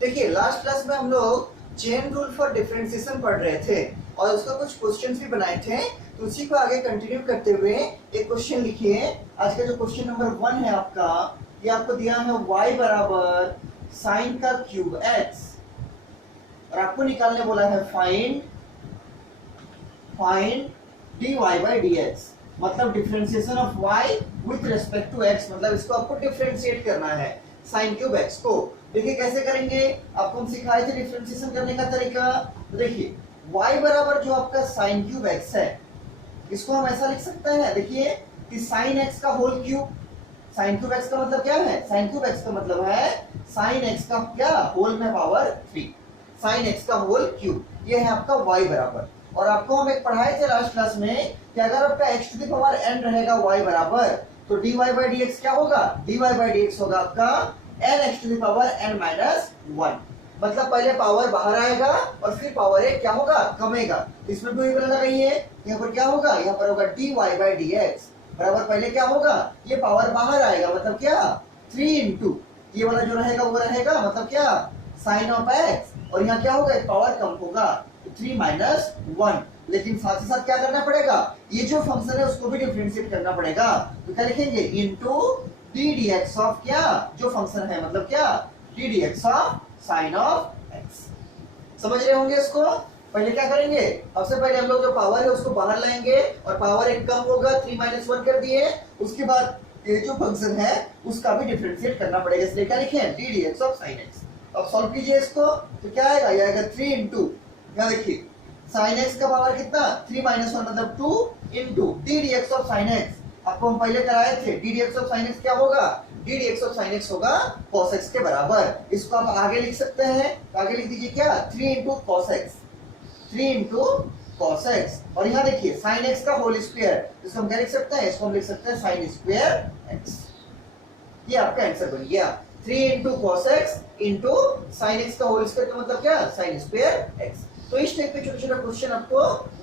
देखिए last class में हम लोग चेन रूल फॉर डिफरेंशिएशन पढ़ रहे थे और उसका कुछ क्वेश्चंस भी बनाए थे, तो उसी को आगे कंटिन्यू करते हुए एक क्वेश्चन लिखिए। आज का जो क्वेश्चन नंबर 1 है आपका, ये आपको दिया है y बराबर साइन का क्यूब x और आपको निकालने बोला है फाइंड dy by dx, मतलब differentiation of y with respect to x, मतलब इसको आपको डिफरेंशिएट करना है साइन क्यूब x को। देखिए कैसे करेंगे, आपको हम सिखाए थे डिफरेंशिएशन करने का तरीका। तो देखिए y बराबर जो आपका साइन क्यूब x है, इसको हम ऐसा लिख सकते हैं, देखिए कि साइन x का whole cube. Sine cube x का मतलब क्या है, साइन क्यूब x का मतलब है साइन x का क्या होल में पावर 3, साइन x का होल क्यूब, ये है आपका y बराबर। और आपको हम एक पढ़ाए थे लास्ट क्लास में कि अगर आपका x to the power n रहेगा y बराबर, तो dy by dx क्या होगा, dy by dx होगा आपका n x to the power n minus 1, मतलब पहले पावर बाहर आएगा और फिर पावर एक क्या होगा, कमेगा। इसमें भी लगाइए, यहाँ पर क्या होगा, यहाँ पर होगा dy by dx बराबर पहले क्या होगा, ये पावर बाहर आएगा मतलब क्या 3 इंटू ये वाला जो रहेगा वो रहेगा मतलब क्या साइन ऑफ x, और यहाँ क्या होगा एक पावर कम होगा 3 माइनस 1। लेकिन साथ ही साथ क्या करना पड़ेगा, ये जो फंक्शन है उसको भी डिफरेंशिएट करना पड़ेगा। तो क्या लिखेंगे, इनटू डी dx ऑफ क्या जो फंक्शन है, मतलब क्या D dx of sine of x। समझ रहे होंगे इसको। पहले क्या करेंगे, सबसे पहले हम लोग जो पावर है उसको बाहर लाएंगे और पावर एक कम होगा 3 माइनस 1 कर दिए। उसके बाद ये जो फंक्शन है उसका भी डिफरेंशिएट करना पड़ेगा, इसलिए क्या लिखे D dx of sine x। अब सॉल्व कीजिए इसको, तो क्या आएगा, ये आएगा 3 इंटू, यहाँ देखिए साइन x का पावर कितना 3 माइनस 1 मतलब 2 into D dx of sine x। आपको हम पहले कराए थे D dx of sine x क्या होगा, d dx of sine x होगा cos x के बराबर। इसको आप आगे लिख सकते हैं, तो आगे लिख दीजिए क्या 3 into cos x, 3 into cos x। और यहाँ देखिए साइन x का होल स्क्वायर, इसको हम क्या लिख सकते हैं, इसको हम लिख सकते हैं साइन स्क्वायर x। ये आपका आंसर बन गया 3 into cos x into sine x का होल स्क्वायर, का मतलब क्या साइन स्क्वायर x। तो इस टाइप के छोटे छोटे क्वेश्चन आपको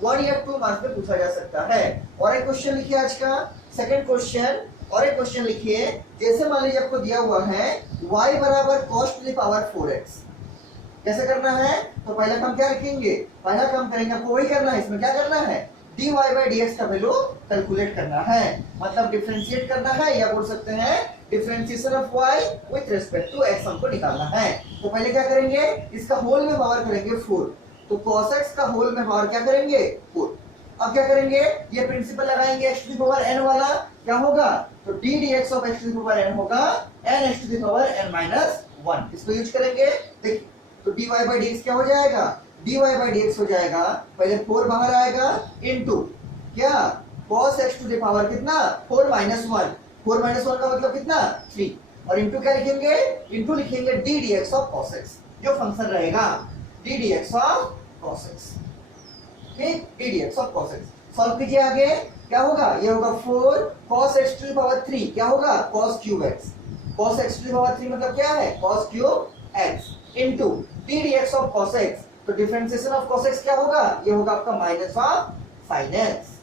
1 या 2 मार्क्स में पूछा जा सकता है। और एक क्वेश्चन लिखिए आज का सेकंड क्वेश्चन, और एक क्वेश्चन लिखिए, जैसे मान लीजिए आपको दिया हुआ है y बराबर cos to the power 4x। कैसे करना है, तो पहला काम क्या रखेंगे, पहला काम करेंगे आपको वही करना है, इसमें क्या करना है dy by dx का वैल्यू कैलकुलेट करना है, मतलब डिफरेंशिएट करना है, या बोल सकते हैं differentiation of y with respect to x हमको निकालना है। तो पहले क्या करेंगे, इसका होल में पावर करेंगे 4, तो cos x का होल में पावर क्या करेंगे 4। अब क्या करेंगे, ये प्रिंसिपल लगाएंगे x to the power n वाला, क्या होगा, तो d dx of x to the power n होगा n x to the power n minus 1, इसको यूज करेंगे। देखिए तो dy by dx क्या हो जाएगा, dy by dx हो जाएगा, पहले 4 बाहर आएगा इनटू क्या cos x to the power कितना 4 माइनस 1, 4 माइनस 1 का मतलब कितना 3, और इनटू क्या लिखेंगे, इनटू लिखेंगे d dx of cos x जो फंक्शन रहेगा d dx of cos x, ठीक d dx of cos x। Solve कीजिए आगे, क्या होगा, ये होगा 4 cos x to the power 3, क्या होगा cos cube x, cos x to the power 3 मतलब क्या है cos cube x into d dx of cos x। तो डिफरेंशिएशन ऑफ cos x क्या होगा, ये होगा आपका माइनस ऑफ sin x।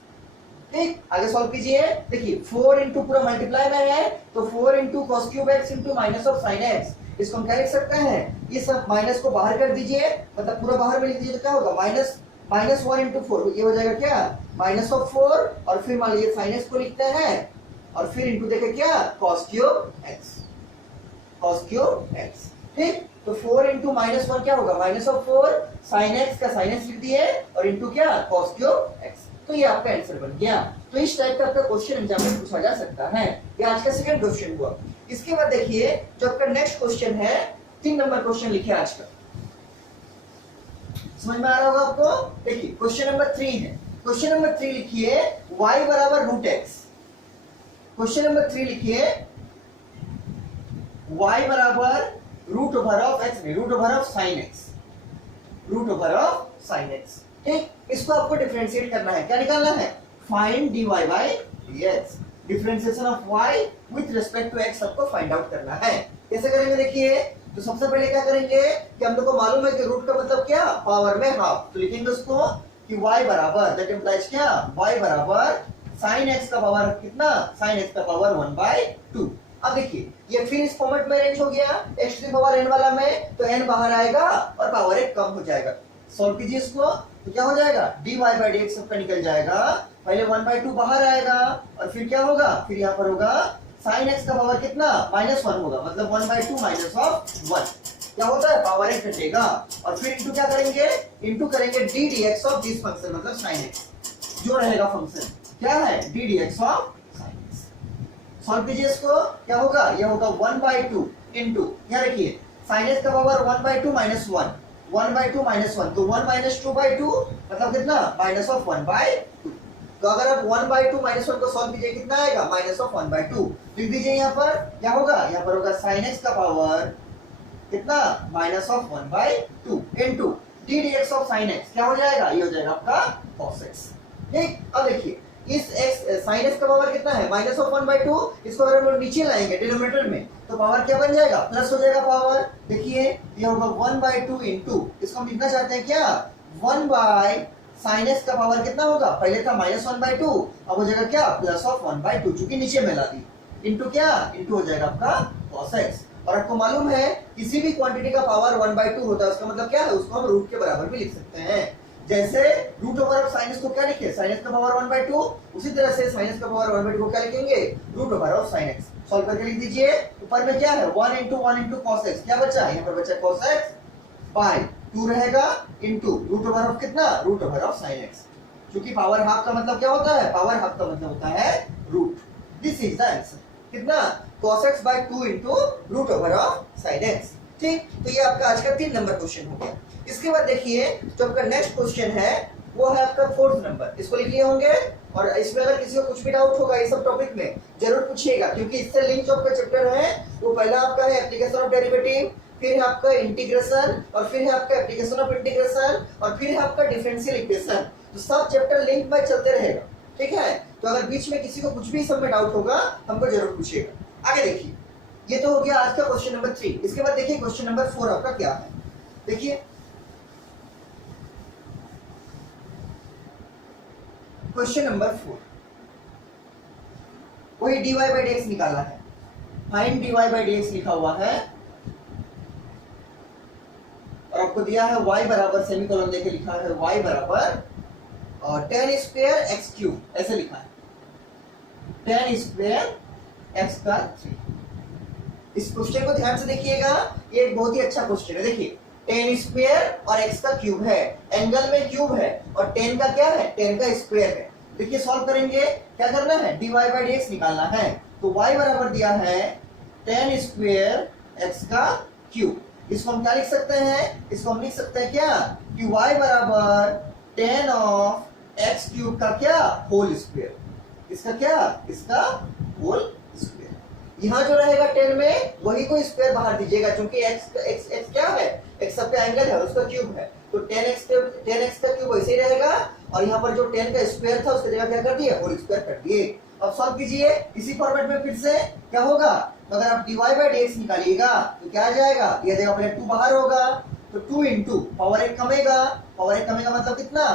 ठीक, आगे सॉल्व कीजिए। देखिए 4 इंटू पूरा मल्टीप्लाई में है, तो 4 into cos cube x into minus of sin x, इसको हम क्या लिख सकते हैं, इस माइनस को बाहर कर दीजिए, मतलब पूरा बाहर में लिख दीजिए, तो क्या होगा माइनस 1 इंटू 4, ये हो जाएगा क्या माइनस ऑफ 4, और फिर मान लीजिए sin x को लिखते हैं और फिर इंटू देखे क्या cos क्यूब x। ठीक, तो 4 इंटू माइनस 1 क्या होगा माइनस ऑफ 4, sin x का sin x लिख दिए और इंटू क्या cos क्यूब x। तो ये आपका आंसर बन गया। तो इस टाइप का आपका क्वेश्चन एग्जाम में पूछा जा सकता है। ये आज का सेकंड क्वेश्चन हुआ। इसके बाद देखिए जो आपका नेक्स्ट क्वेश्चन है, 3 नंबर क्वेश्चन लिखिए आज का, समझ में आ रहा होगा आपको। देखिए क्वेश्चन नंबर 3 है, क्वेश्चन नंबर 3 लिखिए y बराबर रूट x। क्वेश्चन नंबर 3 लिखिए y बराबर root over of x, root over of sine x, root over of sine x। ठीक, इसको आपको डिफरेंशिएट करना है, क्या निकालना है, find dy by dx, differentiation of y with respect to x आपको फाइंड आउट करना है। कैसे करेंगे, देखिए तो सबसे पहले क्या करेंगे कि हम लोग को मालूम है कि रूट का मतलब क्या पावर में हाफ, तो लिखेंगे उसको कि y बराबर, दैट इंप्लाइज क्या y बराबर sin x का पावर कितना, sin x का पावर 1/2। अब देखिए ये फिर इस फॉर्मेट में अरेंज हो गया, x to the power n वाला में, तो n बाहर आएगा और पावर 1 कम हो जाएगा। सॉल्व कीजिए इसको, तो क्या हो जाएगा dy by dx सबका निकल जाएगा, पहले 1/2 बाहर आएगा और फिर क्या होगा, फिर यहाँ पर होगा sin x का पावर कितना -1 होगा, मतलब 1/2 माइनस ऑफ 1 क्या होता है पावर 1 घटेगा, और फिर इंटू क्या करेंगे, इंटू करेंगे d dx of this function मतलब sin x जो रहेगा फंक्शन क्या है d dx of sin x। Solve कीजिए इसको, क्या होगा, यह होगा 1/2 इंटू यहाँ देखिए sin x का पावर 1/2 माइनस 1, 1/2 माइनस 1 तो 1 माइनस 2/2 मतलब कितना माइनस ऑफ 1/2। तो अगर आप 1/2 माइनस 1 को सॉल्व कीजिए कितना आएगा माइनस ऑफ 1/2। लिख दीजिए यहाँ पर क्या होगा, यहाँ पर होगा sin x का पावर कितना minus of 1/2 into d dx of sin x क्या हो जाएगा, ये हो जाएगा आपका cos x। ठीक, अब देखिए इस x sin x का पावर कितना है माइनस ऑफ 1/2, इसको अगर हम लोग नीचे लाएंगे डिनोमिनेटर में तो पावर क्या बन जाएगा प्लस हो जाएगा पावर। देखिए ये होगा 1/2 इंटू इसको हम लिखना चाहते हैं क्या 1 बाय sin x का पावर कितना होगा, पहले था -1/2 अब हो जाएगा क्या प्लस ऑफ 1/2 चूंकि नीचे में ला दी, इंटू क्या इंटू हो जाएगा आपका cos x। और आपको मालूम है किसी भी क्वांटिटी का पावर 1/2 होता है उसका मतलब क्या है, उसको हम रूट के बराबर भी लिख सकते हैं। जैसे root over of sin x को क्या लिखे sin x का पावर 1/2, उसी तरह से sin x का पावर 1/2 को क्या लिखेंगे root over of sin x। Solve करके लिख दीजिए, ऊपर में क्या है 1 इंटू cos x क्या बचा, यहाँ पर बचा cos x बाय 2 रहेगा इंटू रूट ओवर ऑफ कितना root over of sin x। क्योंकि पावर हाफ का मतलब क्या होता है, पावर हाफ का मतलब होता है root. This is the answer कितना cos x by 2 into root over of sin x। ठीक, तो ये आपका आज का 3 नंबर क्वेश्चन हो गया। इसके बाद देखिए जो आपका नेक्स्ट क्वेश्चन है वो है आपका 4th नंबर, इसको लिख लिए होंगे और इसमें अगर किसी को कुछ भी डाउट होगा इस सब टॉपिक में जरूर पूछिएगा, क्योंकि इससे लिंक जो आपका चैप्टर है वो पहला आपका है एप्लीकेशन ऑफ डेरिवेटिव, फिर है आपका इंटीग्रेशन और फिर है आपका एप्लीकेशन ऑफ इंटीग्रेशन और फिर है आपका डिफरेंशियल इक्वेशन। तो सब चैप्टर लिंक में चलते रहेगा, ठीक है। तो अगर बीच में किसी को कुछ भी सब में डाउट होगा हमको जरूर पूछिएगा। आगे देखिए ये तो हो गया आज का क्वेश्चन नंबर 3। इसके बाद देखिए क्वेश्चन नंबर 4 आपका क्या है। देखिए क्वेश्चन नंबर 4 वही dy by dx निकालना है, फाइंड dy by dx लिखा हुआ है और आपको दिया है y बराबर सेमीकोलन देके लिखा है y बराबर और tan स्क्वायर x क्यूब ऐसे लिखा है, tan स्क्वायर x का 3। इस क्वेश्चन को ध्यान से देखिएगा, ये एक बहुत ही अच्छा क्वेश्चन है। देखिए tan स्क्वायर और x का क्यूब है, एंगल में क्यूब है और tan का क्या है, tan का स्क्वायर है। देखिए सॉल्व करेंगे, क्या करना है dy by dx निकालना है। तो y बराबर दिया है tan स्क्वायर x का क्यूब, इसको हम क्या लिख सकते हैं, इसको हम लिख सकते हैं क्या कि y बराबर tan ऑफ x क्यूब का क्या होल स्क्वायर, इसका क्या इसका होल स्क्वायर। यहाँ जो रहेगा 10 में वही को स्क्वायर बाहर दीजिएगा, क्योंकि x क्या है, x सबका एंगल है उसका क्यूब है, तो 10x का क्यूब वैसे ही रहेगा और यहाँ पर जो 10 का स्क्वायर था उसकी जगह क्या कर दिए होल स्क्वायर कर दिए। अब सॉल्व कीजिए इसी फॉर्मेट में, फिर से क्या होगा, तो अगर आप dy by dx निकालिएगा तो क्या आ जाएगा, यह जगह पहले 2 बाहर होगा तो 2 इंटू पावर 1 कमेगा, पावर 1 कमेगा मतलब कितना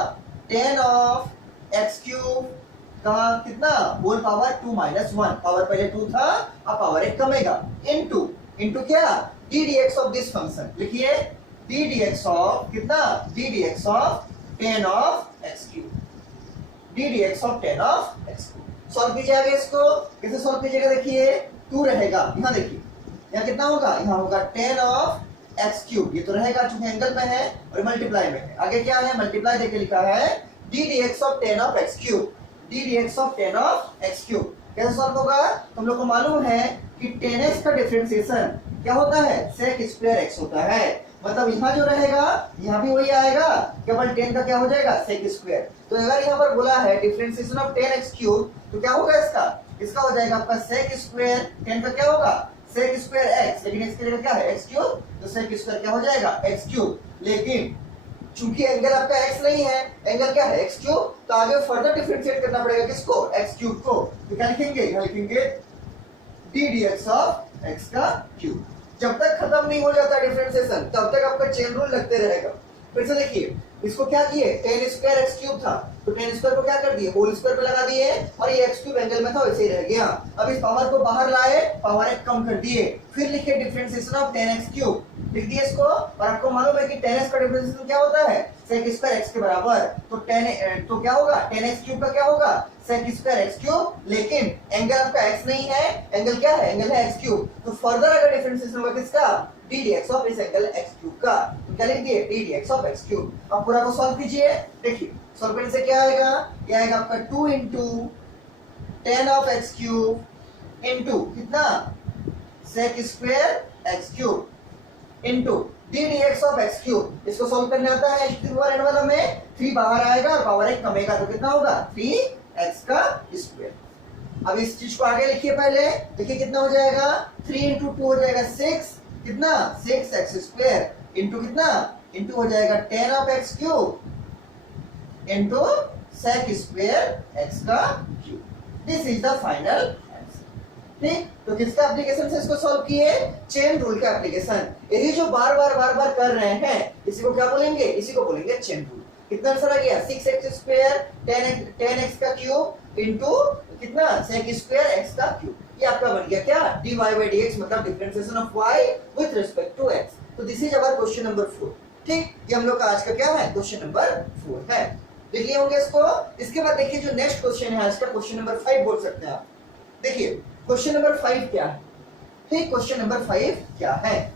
tan ऑफ x क्यूब का कितना होल पावर 2 माइनस 1, पावर पहले 2 था अब पावर 1 कमेगा इंटू इंटू क्या d dx of this function. लिखिए d dx ऑफ कितना d dx of tan of x cube, d dx of tan of x cube. Solve कीजिएगा इसको, कैसे सॉल्व कीजिएगा, देखिए 2 रहेगा, यहाँ देखिए यहाँ कितना होगा, यहाँ होगा tan ऑफ x क्यूब, ये तो रहेगा चूंकि एंगल में है और मल्टीप्लाई में है। आगे क्या है मल्टीप्लाई देके लिखा है d dx of tan of x cube, d dx of tan of x cube. कैसे सॉल्व होगा, हम लोग को मालूम है कि tan x का डिफरेंशिएशन क्या होता है sec स्क्वायर x होता है, मतलब यहाँ जो रहेगा यहाँ भी वही आएगा, केवल 10 का क्या हो जाएगा sec स्क्वायर। तो अगर यहाँ पर बोला है डिफरेंशिएशन ऑफ 10x क्यूब तो क्या होगा इसका हो जाएगा आपका sec स्क्वायर, 10 का क्या होगा sec स्क्वायर x, लेकिन इसकी जगह क्या है x क्यूब, तो sec स्क्वायर क्या हो जाएगा x क्यूब। लेकिन चूंकि एंगल आपका x नहीं है, एंगल क्या है x क्यूब, तो आगे फर्दर डिफरेंशिएट करना पड़ेगा किसको x क्यूब को, तो क्या लिखेंगे यहाँ लिखेंगे d dx ऑफ x का क्यूब। जब तक खत्म नहीं हो जाता डिफरेंशिएशन तब तक आपका चेन रूल लगते रहेगा, फिर से देखिए, इसको क्या किए, टेन स्क्वायर एक्स क्यूब था, तो टेन स्क्वायर को क्या कर दिए, होल स्क्वायर पे लगा दिए, और ये एक्स क्यूब एंगल में था वैसे ही रह गया। अब इस पावर को बाहर लाए, पावर एक कम कर दिए, फिर लिखे differentiation of ten x cube, लिख दिए इसको। और आपको मालूम है कि टेन एक्स का डिफरेंशिएशन क्या होता है, सेक स्क्वायर एक्स के बराबर। तो तो क्या होगा, टेन एक्स क्यूब का क्या होगा, सेक स्क्वायर एक्स क्यूब, लेकिन एंगल आपका एक्स नहीं है, एंगल क्या है, एंगल है एक्स क्यूब। तो फर्दर अगर डिफरेंशिएशन होगा किसका, डी डी एक्स ऑफ इस एंगल एक्स क्यूब का, तो क्या लिख दिए, D d x of x cube. अब पूरा को सॉल्व कीजिए, देखिए सॉल्व करने से क्या आएगा, ये आएगा आपका 2 into ten of x cube into कितना, sec square x cube into d d x of x cube. इसको सॉल्व करने आता है, एक्स पावर एन वाला में 3 बाहर आएगा और पावर 1 कमेगा, तो कितना होगा 3x का स्क्वायर। अब इस चीज को आगे लिखिए, पहले देखिए कितना हो जाएगा, 3 इंटू 2 हो जाएगा 6, कितना 6x स्क्वायर इंटू कितना, इंटू हो जाएगा 10 of x cube into sec square x का cube. This is the final answer. ठीक, तो किसका एप्लीकेशन से इसको सॉल्व किए, चेन रूल का एप्लीकेशन। यही जो बार बार कर रहे हैं, इसी को क्या बोलेंगे, इसी को बोलेंगे चेन रूल। कितना आंसर आ गया, 6x स्क्वायर 10x का क्यूब इंटू कितना, सेक स्क्वायर x का क्यूब। ये आपका बन गया क्या, dy by dx, मतलब differentiation of y with respect to x। तो this is our question number 4। ठीक, ये हम लोग का आज का क्या है, क्वेश्चन नंबर 4 है। देख लिए होंगे इसको। इसके बाद देखिए जो नेक्स्ट क्वेश्चन है आज का, क्वेश्चन नंबर 5 बोल सकते हैं आप। देखिए क्वेश्चन नंबर 5 क्या है, ठीक, क्वेश्चन नंबर 5 क्या है,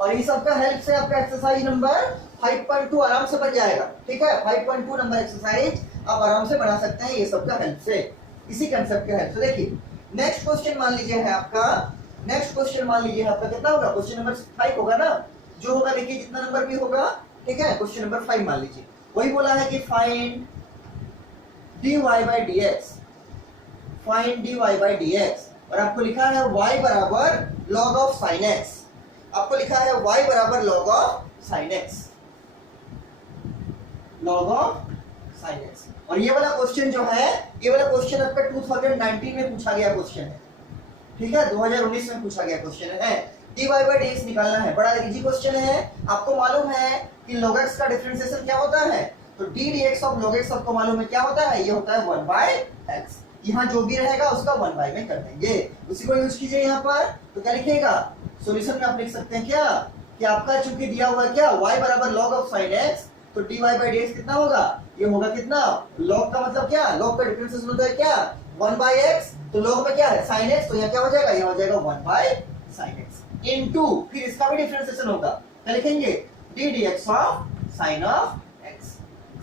और ये सबका हेल्प से आपका एक्सरसाइज नंबर 5.2 आराम से बन जाएगा। ठीक है, 5.2 नंबर एक्सरसाइज आप आराम से बना सकते हैं ये सबका हेल्प से, इसी कंसेप्ट के हेल्प से। देखिए नेक्स्ट क्वेश्चन मान लीजिए है आपका, नेक्स्ट क्वेश्चन मान लीजिए आपका कितना होगा, क्वेश्चन नंबर 5 होगा ना, जो होगा देखिए जितना नंबर भी होगा। ठीक है, क्वेश्चन नंबर 5 मान लीजिए, वही बोला है कि find dy by dx, find dy by dx, और आपको लिखा है y बराबर log ऑफ sin x, आपको लिखा है y बराबर log of sin x, log of sin x। और ये वाला क्वेश्चन जो है, ये वाला क्वेश्चन आपका 2019 में पूछा गया क्वेश्चन है। ठीक है, 2019 में पूछा गया क्वेश्चन है। dy by dx निकालना है, बड़ा इजी क्वेश्चन है। आपको मालूम है कि log x का डिफरेंशिएशन क्या होता है, तो d dx of log x आपको मालूम है क्या होता है, ये होता है 1 by x। यहाँ जो भी रहेगा उसका 1 by में कर देंगे, उसी को यूज कीजिए यहाँ पर। तो क्या लिखिएगा, सॉल्यूशन में आप लिख सकते हैं क्या, कि आपका चूंकि दिया हुआ है क्या, y बराबर log ऑफ sin x, तो dy by dx कितना होगा, ये होगा कितना, log का मतलब क्या, log का डिफरेंशिएशन होता है क्या 1 by x, तो log में क्या है sin x, तो यहाँ क्या हो जाएगा, ये हो जाएगा 1 by sin x इनटू, फिर इसका भी डिफरेंशिएशन होगा, क्या लिखेंगे, d dx of sin of x।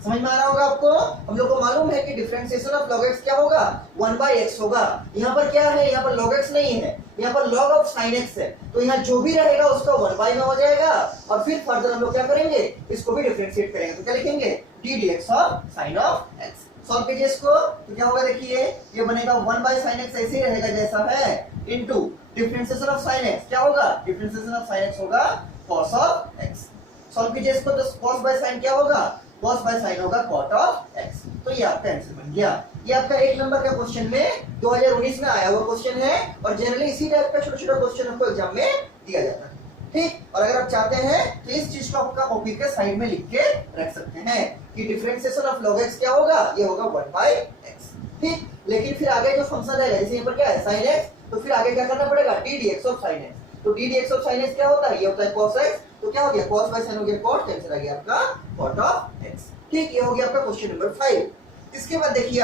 समझ में आ रहा होगा आपको। हम लोग को मालूम है कि डिफरेंशिएशन ऑफ log x क्या होगा, 1 by x होगा। यहाँ पर क्या है, यहाँ पर log x नहीं है, यहाँ पर log ऑफ sin x है, तो यहाँ जो भी रहेगा उसका 1 by में हो जाएगा, और फिर फर्दर हम लोग क्या करेंगे, इसको भी डिफरेंशिएट करेंगे, तो क्या लिखेंगे, d dx of sin of x। Solve कीजिए इसको, तो क्या होगा देखिए, ये बनेगा 1 by sin x ऐसे ही रहेगा जैसा है, into differentiation of sin x क्या होगा, डिफरेंशिएशन ऑफ sin x होगा cos ऑफ x। सॉल्व कीजिए इसको, तो cos by sin क्या होगा, cos by sin होगा cot ऑफ x। तो ये आपका आंसर बन गया। ये आपका 1 नंबर का क्वेश्चन में 2019 में आया हुआ क्वेश्चन है, और जनरली इसी टाइप का छोटा छोटा क्वेश्चन आपको एग्जाम में दिया जाता है। ठीक, और अगर आप चाहते हैं तो इस चीज को आपका कॉपी के साइड में लिख के रख सकते हैं कि डिफरेंशिएशन ऑफ log x क्या होगा, ये होगा 1 by x। ठीक, लेकिन फिर आगे जो फंक्शन रहेगा, जैसे यहाँ पर क्या है sin x, तो फिर आगे क्या करना पड़ेगा, d dx of sin x। तो d dx of sin x क्या होता है, ये होता है cos x, तो क्या हो गया, cos by sin हो गया cot, आंसर आ गया आपका cot ऑफ x। ठीक, ये हो गया आपका क्वेश्चन नंबर 5। इसके बाद देखिए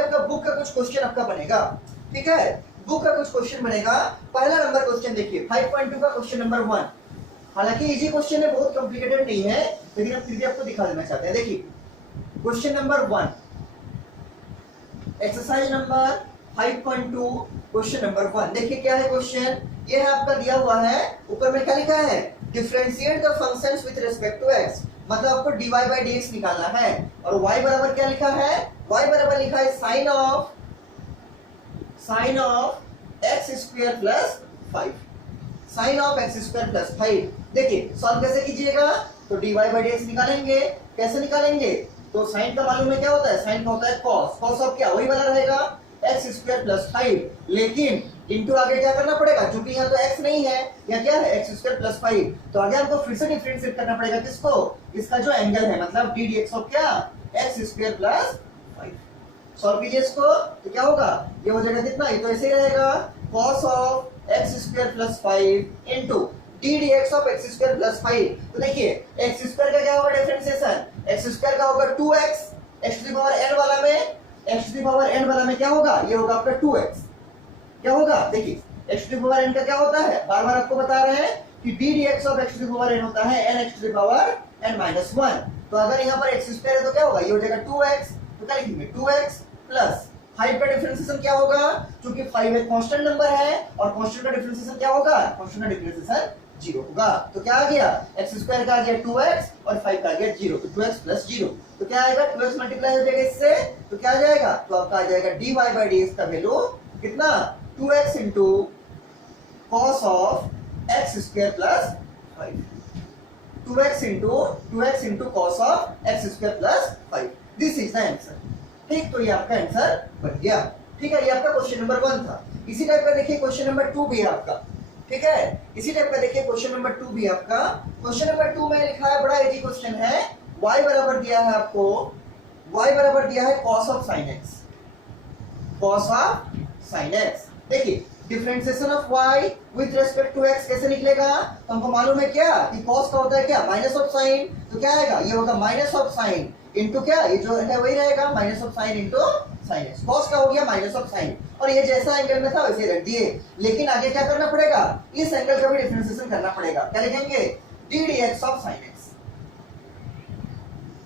आपका बुक का कुछ क्वेश्चन आपका बनेगा। ठीक है, बुक का कुछ क्वेश्चन बनेगा। पहला नंबर क्वेश्चन देखिए 5.2 का क्वेश्चन नंबर 1, हालांकि इजी क्वेश्चन है, बहुत कॉम्प्लिकेटेड नहीं है, लेकिन अब फिर भी आपको दिखा देना चाहते हैं। देखिए question number 1, exercise number 5.2 question number 1। देखिए क्या है क्वेश्चन, ये है आपका दिया हुआ है, ऊपर में क्या लिखा है, differentiate the functions with respect to x, मतलब आपको dy by dx निकालना है। और y बराबर क्या लिखा है, y बराबर लिखा है sin of x square plus 5, sin of x square plus 5। देखिए सॉल्व कैसे कीजिएगा, तो dy by dx निकालेंगे, कैसे निकालेंगे, तो sin का मालूम है क्या होता है, sin का होता है cos, cos ऑफ क्या, वही वाला रहेगा, एक्स स्क्वायर प्लस 5, लेकिन इंटू आगे क्या करना पड़ेगा, क्योंकि यहाँ तो x नहीं है, यहाँ क्या है एक्स स्क्वायर प्लस 5, तो आगे हमको फिर से डिफरेंशिएट करना पड़ेगा किसको, इसका जो एंगल है, मतलब डी डी एक्स ऑफ क्या एक्स स्क्वायर प्लस 5। सॉल्व कीजिए इसको, तो क्या होगा, ये हो जाएगा कितना, ये तो ऐसे ही रहेगा cos of x square plus 5 into d d x of x square plus 5। तो देखिए एक्स स्क्वायर का क्या होगा डिफरेंशिएशन, एक्स स्क्वायर का होगा 2x, x to the power n वाला में, x to the power n वाला में क्या होगा, ये होगा आपका 2x, क्या होगा, देखिए x to the power n का क्या होता है, बार बार आपको बता रहे हैं कि d d x of x to the power n होता है n x to the power n minus 1। तो अगर यहाँ पर एक्स स्क्वायर है तो क्या होगा, ये हो जाएगा 2x, तो क्या लिखेंगे 2x प्लस 5 का डिफरेंशिएशन क्या होगा, क्योंकि 5 एक कांस्टेंट नंबर है और कांस्टेंट का डिफरेंशिएशन क्या होगा, कांस्टेंट का डिफरेंशिएशन 0 होगा। तो क्या आ गया, एक्स स्क्वायर का आ गया 2x और 5 का आ गया 0, तो 2x प्लस 0, तो क्या आएगा 2x मल्टीप्लाई हो जाएगा इससे, तो क्या आ जाएगा, तो आपका आ जाएगा dy बाई dx का वैल्यू कितना 2x into cos of x square plus 5, 2x into cos of x square plus 5, this is the answer. ठीक, तो ये आपका आंसर बन गया। ठीक है, ये आपका क्वेश्चन नंबर 1 था। इसी टाइप का देखिए क्वेश्चन नंबर 2 भी है आपका। ठीक है, इसी टाइप का देखिए क्वेश्चन नंबर 2 भी आपका। क्वेश्चन नंबर 2 में लिखा है, बड़ा इजी क्वेश्चन है, y बराबर दिया है आपको, y बराबर दिया है cos of sin x, cos of sin x। देखिए differentiation of y with respect to x कैसे निकलेगा, तो हमको मालूम है क्या कि cos का होता है क्या माइनस ऑफ sin, तो क्या आएगा, ये होगा माइनस ऑफ sin इनटू क्या, ये जो है वही रहेगा minus of sin into sin x। cos का हो गया माइनस ऑफ sin, और ये जैसा एंगल में था वैसे रख दिए, लेकिन आगे क्या करना पड़ेगा, इस एंगल का भी डिफरेंशिएशन करना पड़ेगा। क्या लिखेंगे, d dx of sin x।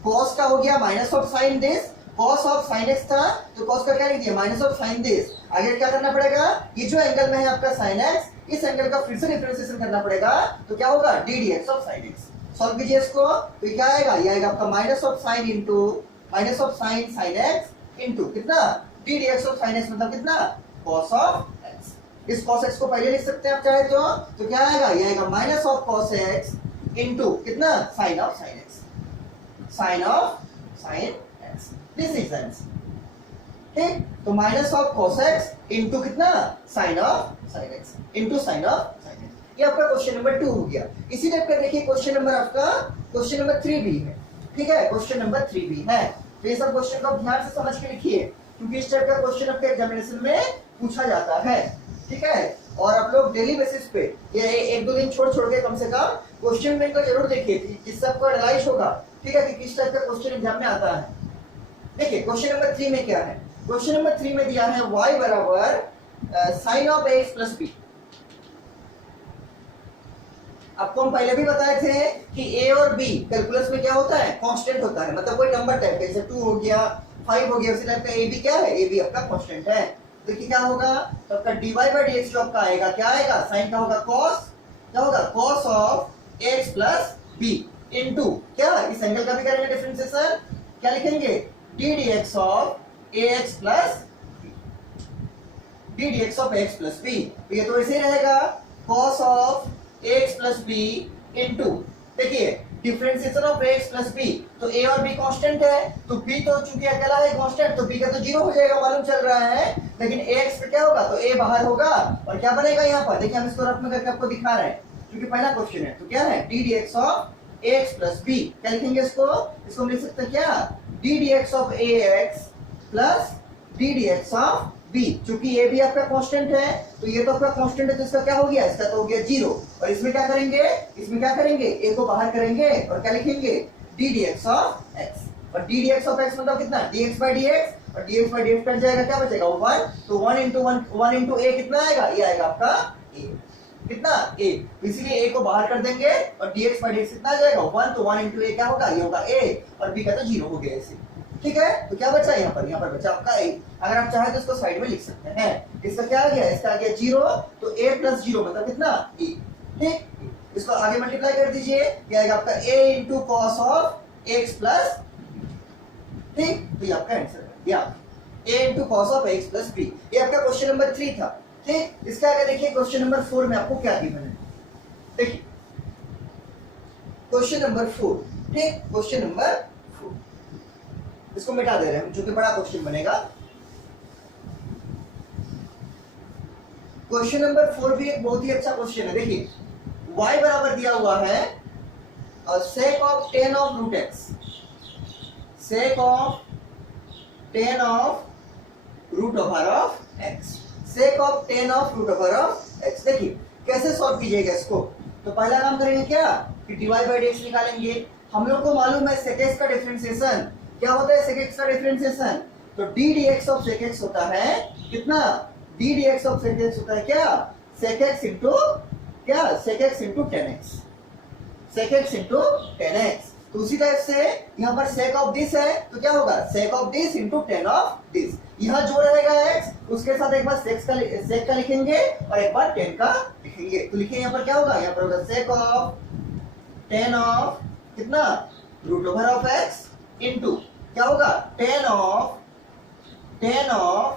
cos का हो गया minus of sin this, cos of sin x था तो cos का क्या लिख दिया माइनस ऑफ sin दिस। आगे क्या करना पड़ेगा, ये जो एंगल में है आपका sin x, इस एंगल का फिर से डिफरेंशिएशन करना पड़ेगा, तो क्या होगा d dx of sin x। Solve कीजिए इसको, तो क्या आएगा, ये आएगा आपका minus of sin into minus of sin sin x into कितना d dx of sin x, मतलब कितना cos ऑफ x। इस cos x को पहले लिख सकते हैं आप चाहे तो क्या आएगा, ये आएगा minus of cos x into कितना sin of sin x, sin of sin x, this is answer. ठीक, तो minus of cos x into कितना sin of sin x into sin of sin x, ये आपका क्वेश्चन नंबर 2 हो गया। इसी type का देखिए क्वेश्चन नंबर आपका क्वेश्चन नंबर 3 भी है। ठीक है, क्वेश्चन नंबर 3 भी है, तो ये सब क्वेश्चन को ध्यान से समझ के लिखिए, क्योंकि इस टाइप का क्वेश्चन आपके एग्जामिनेशन में पूछा जाता है। ठीक है, और आप लोग डेली बेसिस पे ये एक दो दिन छोड़ छोड़ के कम से कम क्वेश्चन बैंक को जरूर देखिए, जिससे आपको एनालाइज होगा। ठीक है, कि किस टाइप का क्वेश्चन एग्जाम में आता है। देखिए क्वेश्चन नंबर 3 में क्या है, क्वेश्चन नंबर 3 में दिया है y बराबर sine of x plus b। आपको हम पहले भी बताए थे कि a और b कैलकुलस में क्या होता है, कांस्टेंट होता है, मतलब कोई नंबर टाइप, जैसे 2 हो गया 5 हो गया, उसी टाइप का a b क्या है, a b आपका कांस्टेंट है। तो क्या होगा, तो आपका dy बाई dx जो आपका आएगा क्या आएगा, साइन का होगा cos, क्या होगा cos of x plus b into क्या, इस एंगल का भी करेंगे डिफरेंशिएशन, क्या लिखेंगे d dx of ax plus d dx of x plus b। तो ये तो ऐसे ही रहेगा cos of ax plus b into, देखिए differentiation of ax plus b, तो a और b कांस्टेंट है, तो b तो चूंकि अकेला है कांस्टेंट, तो b का तो 0 हो जाएगा मालूम चल रहा है, लेकिन ax पे क्या होगा, तो a बाहर होगा, और क्या बनेगा यहाँ पर, देखिए हम इसको रफ में करके आपको दिखा रहे हैं, क्योंकि पहला क्वेश्चन है, तो क्या है d dx of ax plus b। क्या लिखेंगे इसको हम लिख सकते हैं क्या, D dx of ax plus d dx of b, चूंकि ये भी आपका कांस्टेंट है, तो ये तो आपका कांस्टेंट है, तो इसका क्या हो गया, इसका तो हो गया 0, और इसमें क्या करेंगे, a को बाहर करेंगे और क्या लिखेंगे डी dx ऑफ x, और डी dx ऑफ x मतलब कितना dx बाई dx, और dx बाई dx कट जाएगा, क्या बचेगा 1, तो 1 इंटू a कितना आएगा, ये आएगा आपका a, कितना a, इसीलिए a को बाहर कर देंगे और dx बाई dx कितना आ जाएगा 1, तो 1 इंटू a क्या होगा, ये होगा a, और b का तो 0 हो गया इसे। ठीक है, तो क्या बचा यहाँ पर बचा आपका a। अगर आप चाहे तो इसको साइड में लिख सकते हैं, इसका क्या आ गया, इसका आ गया 0, तो a प्लस 0 मतलब कितना a। ठीक, इसको आगे मल्टीप्लाई कर दीजिए, ये आएगा आपका a into cos of x plus, ठीक, तो ये आपका आंसर है, या a into cos of x plus b। ये आपका क्वेश्चन नंबर 3 था। ठीक, इसके आगे देखिए क्वेश्चन नंबर 4 में आपको क्या गिवन है, देखिए क्वेश्चन नंबर 4। ठीक, क्वेश्चन नंबर 4 इसको मिटा दे रहे हैं क्योंकि बड़ा क्वेश्चन बनेगा। क्वेश्चन नंबर 4 भी एक बहुत ही अच्छा क्वेश्चन है। देखिए y बराबर दिया हुआ है sec of tan of root x, sec of tan of root over of x, sec of tan of root over of x। देखिए कैसे सॉल्व कीजिएगा इसको। तो पहला काम करेंगे क्या कि dy by dx निकालेंगे। हम लोग को मालूम है sec x का डिफरेंशिएशन क्या होता है, sec x का डिफरेंशिएशन तो d dx of sec x होता है कितना, d dx of sec x होता है क्या, sec x into क्या, sec x into tan x, sec x into tan x। तो उसी टाइप से यहाँ पर sec of this है तो क्या होगा, sec of this into tan of this। यहाँ जो रहेगा x उसके साथ एक बार sec का लिखेंगे और एक बार tan का लिखेंगे। तो लिखिए यहाँ पर क्या होगा, यहाँ पर होगा sec of tan of कितना, root over of x into क्या होगा, tan of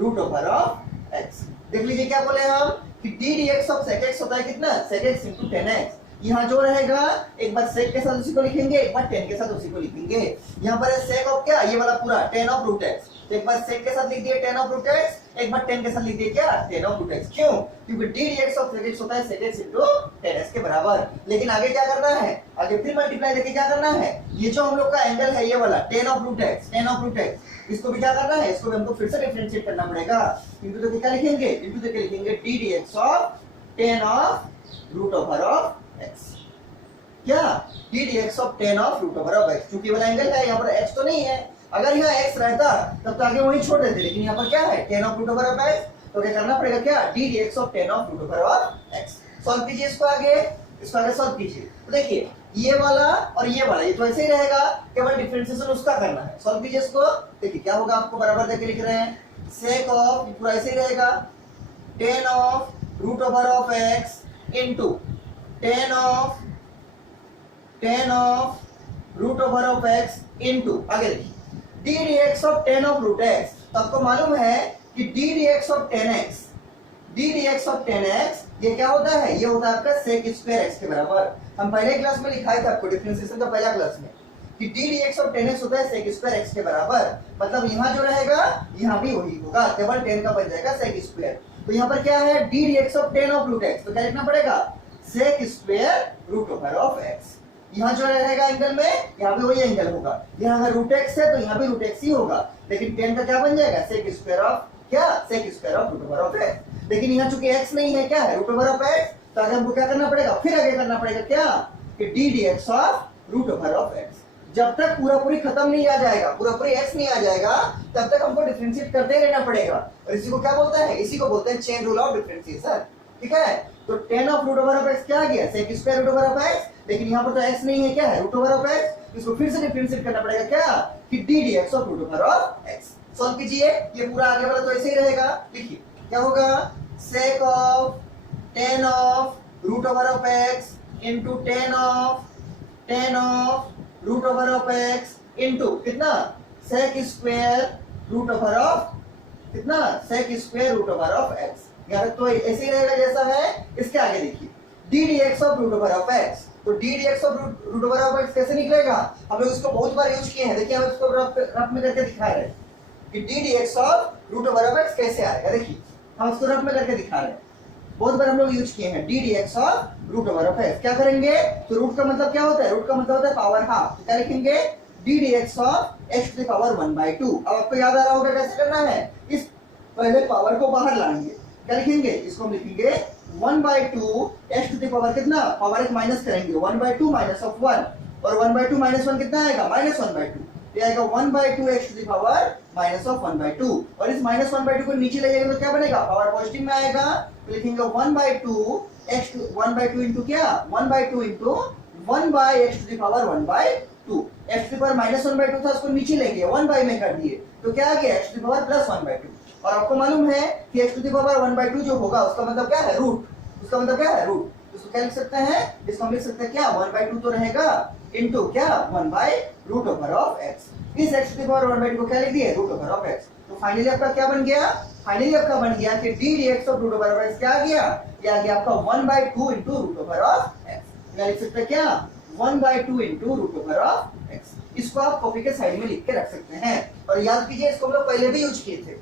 root over of x। देख लीजिए क्या बोले हम कि d dx of sec x होता है कितना, sec x into tan x। यहाँ जो रहेगा एक बार sec के साथ उसी को लिखेंगे, एक बार tan के साथ उसी को लिखेंगे। यहाँ पर है sec of क्या, ये वाला पूरा tan of root x, तो एक बार sec के साथ लिख दिए tan of root x, एक बार tan के साथ लिख दिए क्या, tan of root x। क्यों, क्योंकि d dx of sec x होता है sec x into tan x के बराबर। लेकिन आगे क्या करना है, आगे फिर मल्टीप्लाई करके क्या करना है, ये जो हम लोग का एंगल है ये वाला tan of root x, इसको भी क्या करना है, इसको भी हमको फिर से डिफरेंशिएट करना पड़ेगा। इंटू तो क्या लिखेंगे, इंटू तो क्या लिखेंगे, d dx of tan of root over of x, क्या d dx of tan of root over of x। चूंकि वाला एंगल है यहाँ पर x तो नहीं है, अगर यहाँ x रहता तब तो आगे वहीं छोड़ देते, लेकिन यहाँ पर क्या है tan of root over of x, तो क्या करना पड़ेगा क्या, d dx of tan of root over of x। Solve कीजिए इसको आगे सॉल्व कीजिए। तो देखिए ये वाला और ये वाला ये तो ऐसे ही रहेगा, केवल डिफरेंशिएशन उसका करना है। सॉल्व कीजिए इसको। देखिए क्या होगा, आपको बराबर देके लिख रहे हैं, sec of पूरा ऐसे ही रहेगा tan of root over of x into tan of root over of x into आगे देखिए d dx of tan of root x। तो आपको मालूम है कि d dx of tan x ये क्या होता है, ये होता है आपका sec स्क्वायर x के बराबर। हम पहले क्लास में लिखाए थे आपको डिफरेंशिएशन का पहला क्लास में कि d dx of tan x होता है sec स्क्वायर x के बराबर। मतलब यहाँ जो रहेगा यहाँ भी वही होगा, केवल tan का बन जाएगा sec स्क्वायर। तो यहाँ पर क्या है, d dx of tan of root x, तो क्या लिखना पड़ेगा, sec square root over of x। यहाँ जो रहेगा एंगल में यहाँ भी वही एंगल होगा, यहाँ अगर रूट x है तो यहाँ भी रूट x ही होगा, लेकिन tan का क्या बन जाएगा, sec स्क्वायर ऑफ क्या, sec square of root over of x। लेकिन यहाँ चूंकि x नहीं है, क्या है, रूट ओवर ऑफ x, तो आगे हमको क्या करना पड़ेगा, फिर आगे करना पड़ेगा क्या, कि d dx of root over of x। जब तक पूरा पूरी खत्म नहीं आ जाएगा, पूरा पूरी x नहीं आ जाएगा, तब तक हमको डिफरेंशिएट करते ही रहना पड़ेगा। और इसी को क्या बोलते हैं, इसी को बोलते हैं चेन रूल ऑफ डिफरेंशिएशन। ठीक है, तो tan of root over of x क्या आ गया, sec square root over of x। लेकिन यहाँ पर तो x नहीं है, क्या है, रूट ओवर ऑफ x। इसको फिर से डिफरेंशिएट करना पड़ेगा क्या, कि d dx of root over of x। Solve कीजिए, ये पूरा आगे वाला तो ऐसे ही रहेगा। लिखिए क्या होगा, sec of tan of root over of x into tan of root over of x into कितना, sec square root over of कितना, sec square root over of x। यार तो ऐसे ही रहेगा जैसा है। इसके आगे देखिए d dx of root over of x, तो d dx of root over of x कैसे निकलेगा, हम लोग इसको बहुत बार यूज किए हैं। देखिए हम इसको रफ में करके दिखा रहे हैं कि d dx of root over of x कैसे आएगा। देखिए हम इसको रफ में करके दिखा रहे हैं, बहुत बार हम लोग यूज किए हैं d dx of root over of x। क्या करेंगे, तो रूट का मतलब क्या होता है, रूट का मतलब होता है पावर हाफ। तो क्या लिखेंगे, d dx of x to the power 1/2। अब आपको याद आ रहा होगा कैसे करना है, इस पहले पावर को बाहर लाएंगे, क्या लिखेंगे, इसको हम लिखेंगे 1/2 x to the power कितना, पावर एक माइनस करेंगे, 1/2 माइनस ऑफ 1, और 1/2 माइनस 1 कितना आएगा, -1/2। ये आएगा 1/2 x to the power minus of 1/2, और इस माइनस 1/2 को नीचे ले जाएंगे तो क्या बनेगा, पावर पॉजिटिव में आएगा। तो लिखेंगे 1/2 x to 1/2 into क्या, 1/2 into 1/x to the power 1/2। x to the power -1/2 था, उसको नीचे लेंगे 1 में कर दिए, तो क्या आ गया, x to the power +1/2। और आपको मालूम है कि x to the power 1/2 जो होगा उसका मतलब क्या है, रूट, उसका मतलब क्या है, रूट। इसको क्या लिख सकते हैं, इसको हम लिख सकते हैं क्या, 1/2 तो रहेगा इनटू क्या, 1/√x। इस x to the power 1/2 को क्या लिख दिए, √x। तो फाइनली आपका क्या बन गया, फाइनली आपका बन गया कि d dx of √x क्या आ गया, ये आ गया आपका 1/2 into √x। क्या लिख सकते हैं क्या, 1/2 into √x। इसको आप कॉपी के साइड में लिख के रख सकते हैं। और याद कीजिए इसको हम लोग पहले भी यूज किए थे,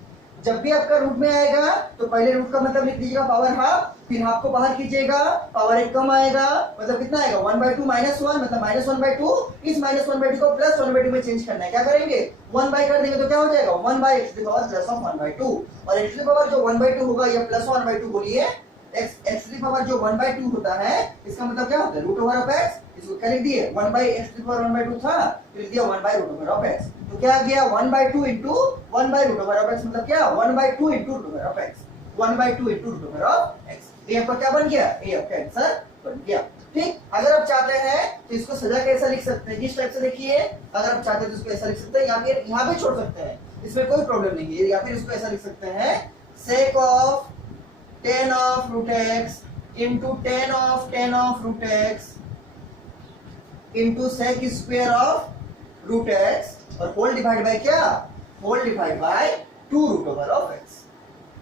जब भी आपका रूट में आएगा तो पहले रूट का मतलब लिख दीजिएगा पावर हाफ, फिर हाफ को बाहर कीजिएगा, पावर एक कम आएगा, मतलब कितना आएगा 1/2 -1, मतलब -1/2, इस -1/2 को +1/2 में चेंज करना है। क्या करेंगे 1 बाय कर देंगे तो क्या हो जाएगा 1/x⁻1/2, और x⁻ जो 1/2 होगा या +1/2 बोलिए, x⁻ जो 1/2 होता है इसका मतलब क्या होता है √(x), इसको क्या लिख दिए 1/x⁻1/2 था, फिर लिख दिया 1/√(x), तो क्या आ गया 1/2 इंटू 1/√(x), मतलब क्या 1/2 इंटू √(x), 1/2 इंटू √(x), ये आपका क्या बन गया, ये आपका आंसर बन गया। ठीक, अगर आप चाहते हैं तो इसको सजा कैसा लिख सकते हैं, किस टाइप से देखिए, अगर आप चाहते हैं तो इसको ऐसा लिख सकते हैं, या फिर यहाँ पे छोड़ सकते हैं, इसमें कोई प्रॉब्लम नहीं है, या फिर इसको ऐसा लिख सकते हैं sec of tan of √x into tan of √x into sec square of √x और होल डिवाइड बाय क्या, whole divide by 2√x,